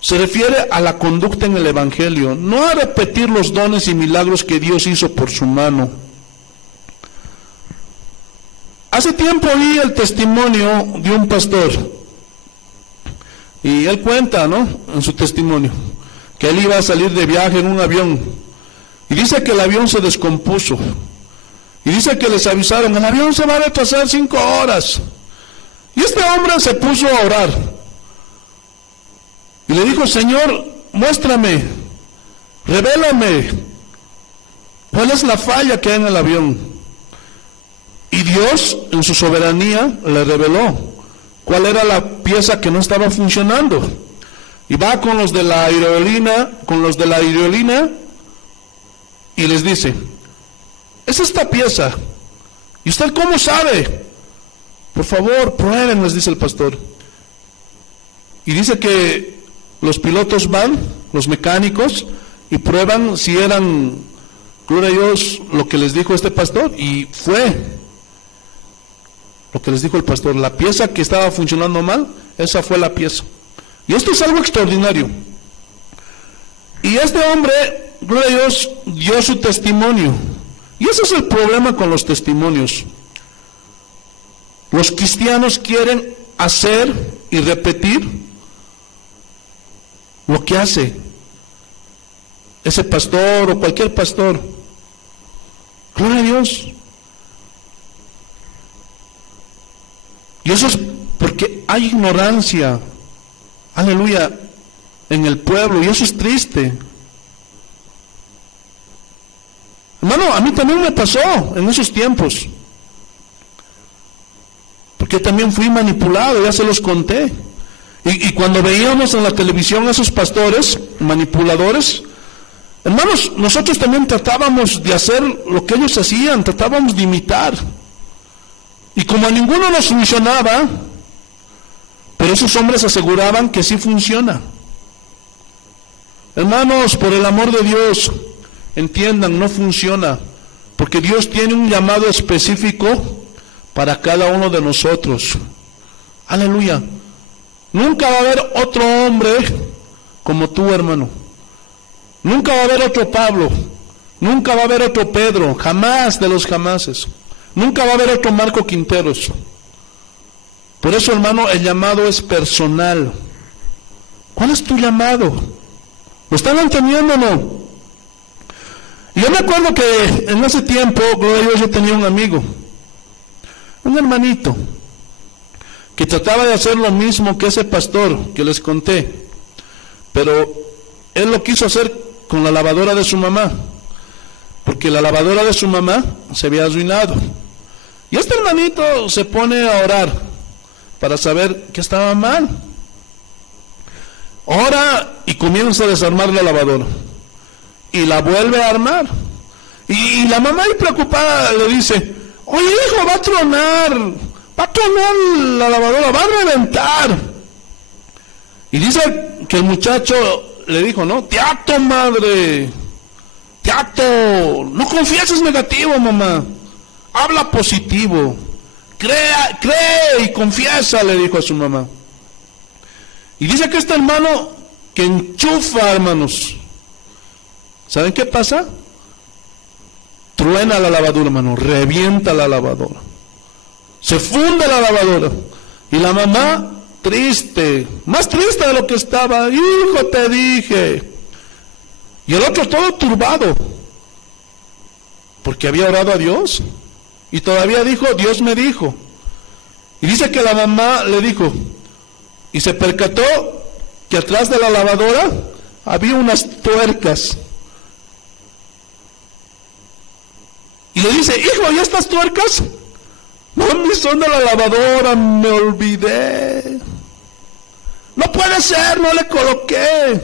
se refiere a la conducta en el Evangelio, no a repetir los dones y milagros que Dios hizo por su mano. Hace tiempo oí el testimonio de un pastor, y él cuenta, ¿no?, en su testimonio, que él iba a salir de viaje en un avión, y dice que el avión se descompuso, y dice que les avisaron, el avión se va a retrasar 5 horas, y este hombre se puso a orar, y le dijo, Señor, muéstrame, revélame, ¿cuál es la falla que hay en el avión? Y Dios, en su soberanía, le reveló cuál era la pieza que no estaba funcionando. Y va con los de la aerolínea, y les dice, es esta pieza. ¿Y usted cómo sabe? Por favor, prueben, les dice el pastor. Y dice que los pilotos van, los mecánicos, y prueban si eran, gloria a Dios, lo que les dijo este pastor, y fue lo que les dijo el pastor. La pieza que estaba funcionando mal, esa fue la pieza. Y esto es algo extraordinario. Y este hombre, gloria a Dios, dio su testimonio. Y ese es el problema con los testimonios. Los cristianos quieren hacer y repetir lo que hace ese pastor o cualquier pastor. Gloria a Dios. Y eso es porque hay ignorancia, aleluya, en el pueblo, y eso es triste. Hermano, a mí también me pasó en esos tiempos, porque también fui manipulado, ya se los conté. Y cuando veíamos en la televisión a esos pastores manipuladores, hermanos, nosotros también tratábamos de hacer lo que ellos hacían, tratábamos de imitar. Y como a ninguno nos funcionaba, pero esos hombres aseguraban que sí funciona. Hermanos, por el amor de Dios, entiendan, no funciona, porque Dios tiene un llamado específico para cada uno de nosotros. Aleluya. Nunca va a haber otro hombre como tú, hermano. Nunca va a haber otro Pablo. Nunca va a haber otro Pedro. Jamás de los jamases. Nunca va a haber otro Marco Quinteros. Por eso, hermano, el llamado es personal. ¿Cuál es tu llamado? ¿Lo están entendiendo o no? Y yo me acuerdo que en ese tiempo, yo tenía un amigo, un hermanito, que trataba de hacer lo mismo que ese pastor que les conté, pero él lo quiso hacer con la lavadora de su mamá, porque la lavadora de su mamá se había arruinado. Y este hermanito se pone a orar para saber que estaba mal. Ora y comienza a desarmar la lavadora y la vuelve a armar. Y la mamá ahí preocupada le dice, oye hijo, va a tronar la lavadora, va a reventar. Y dice que el muchacho le dijo, no, teato madre, teato, no confieses negativo mamá, habla positivo, cree y confiesa, le dijo a su mamá. Y dice que este hermano que enchufa, hermanos, ¿saben qué pasa? Truena la lavadora, hermano, revienta la lavadora, se funde la lavadora, y la mamá triste, más triste de lo que estaba, hijo te dije, y el otro todo turbado, porque había orado a Dios, y todavía dijo, Dios me dijo, y dice que la mamá le dijo, y se percató que atrás de la lavadora había unas tuercas, y le dice, hijo, ¿y estas tuercas? Mami, son de la lavadora, me olvidé. No puede ser, no le coloqué.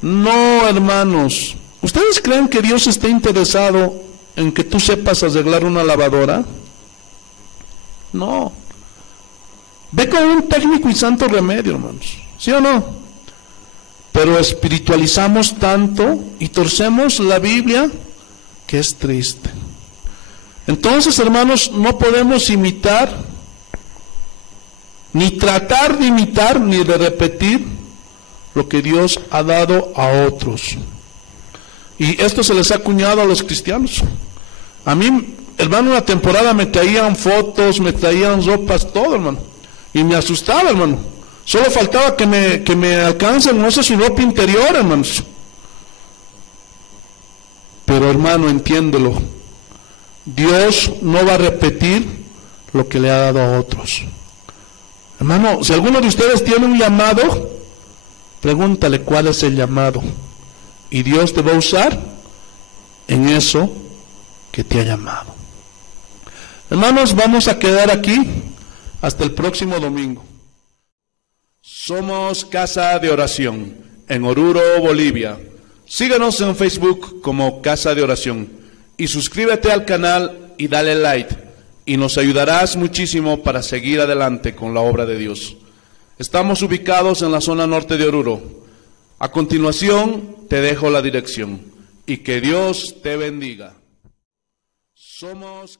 No, hermanos, ¿ustedes creen que Dios está interesado en que tú sepas arreglar una lavadora? No. Ve con un técnico y santo remedio, hermanos, ¿sí o no? Pero espiritualizamos tanto y torcemos la Biblia que es triste. Entonces, hermanos, no podemos imitar, ni tratar de imitar, ni de repetir lo que Dios ha dado a otros. Y esto se les ha acuñado a los cristianos. A mí, hermano, una temporada me traían fotos, me traían ropas, todo, hermano. Y me asustaba, hermano. Solo faltaba que me alcancen, no sé, su ropa interior, hermanos. Pero, hermano, entiéndelo. Dios no va a repetir lo que le ha dado a otros. Hermano, si alguno de ustedes tiene un llamado, pregúntale cuál es el llamado. Y Dios te va a usar en eso que te ha llamado. Hermanos, vamos a quedar aquí hasta el próximo domingo. Somos Casa de Oración en Oruro, Bolivia. Síguenos en Facebook como Casa de Oración. Y suscríbete al canal y dale like, y nos ayudarás muchísimo para seguir adelante con la obra de Dios. Estamos ubicados en la zona norte de Oruro. A continuación te dejo la dirección, y que Dios te bendiga. Somos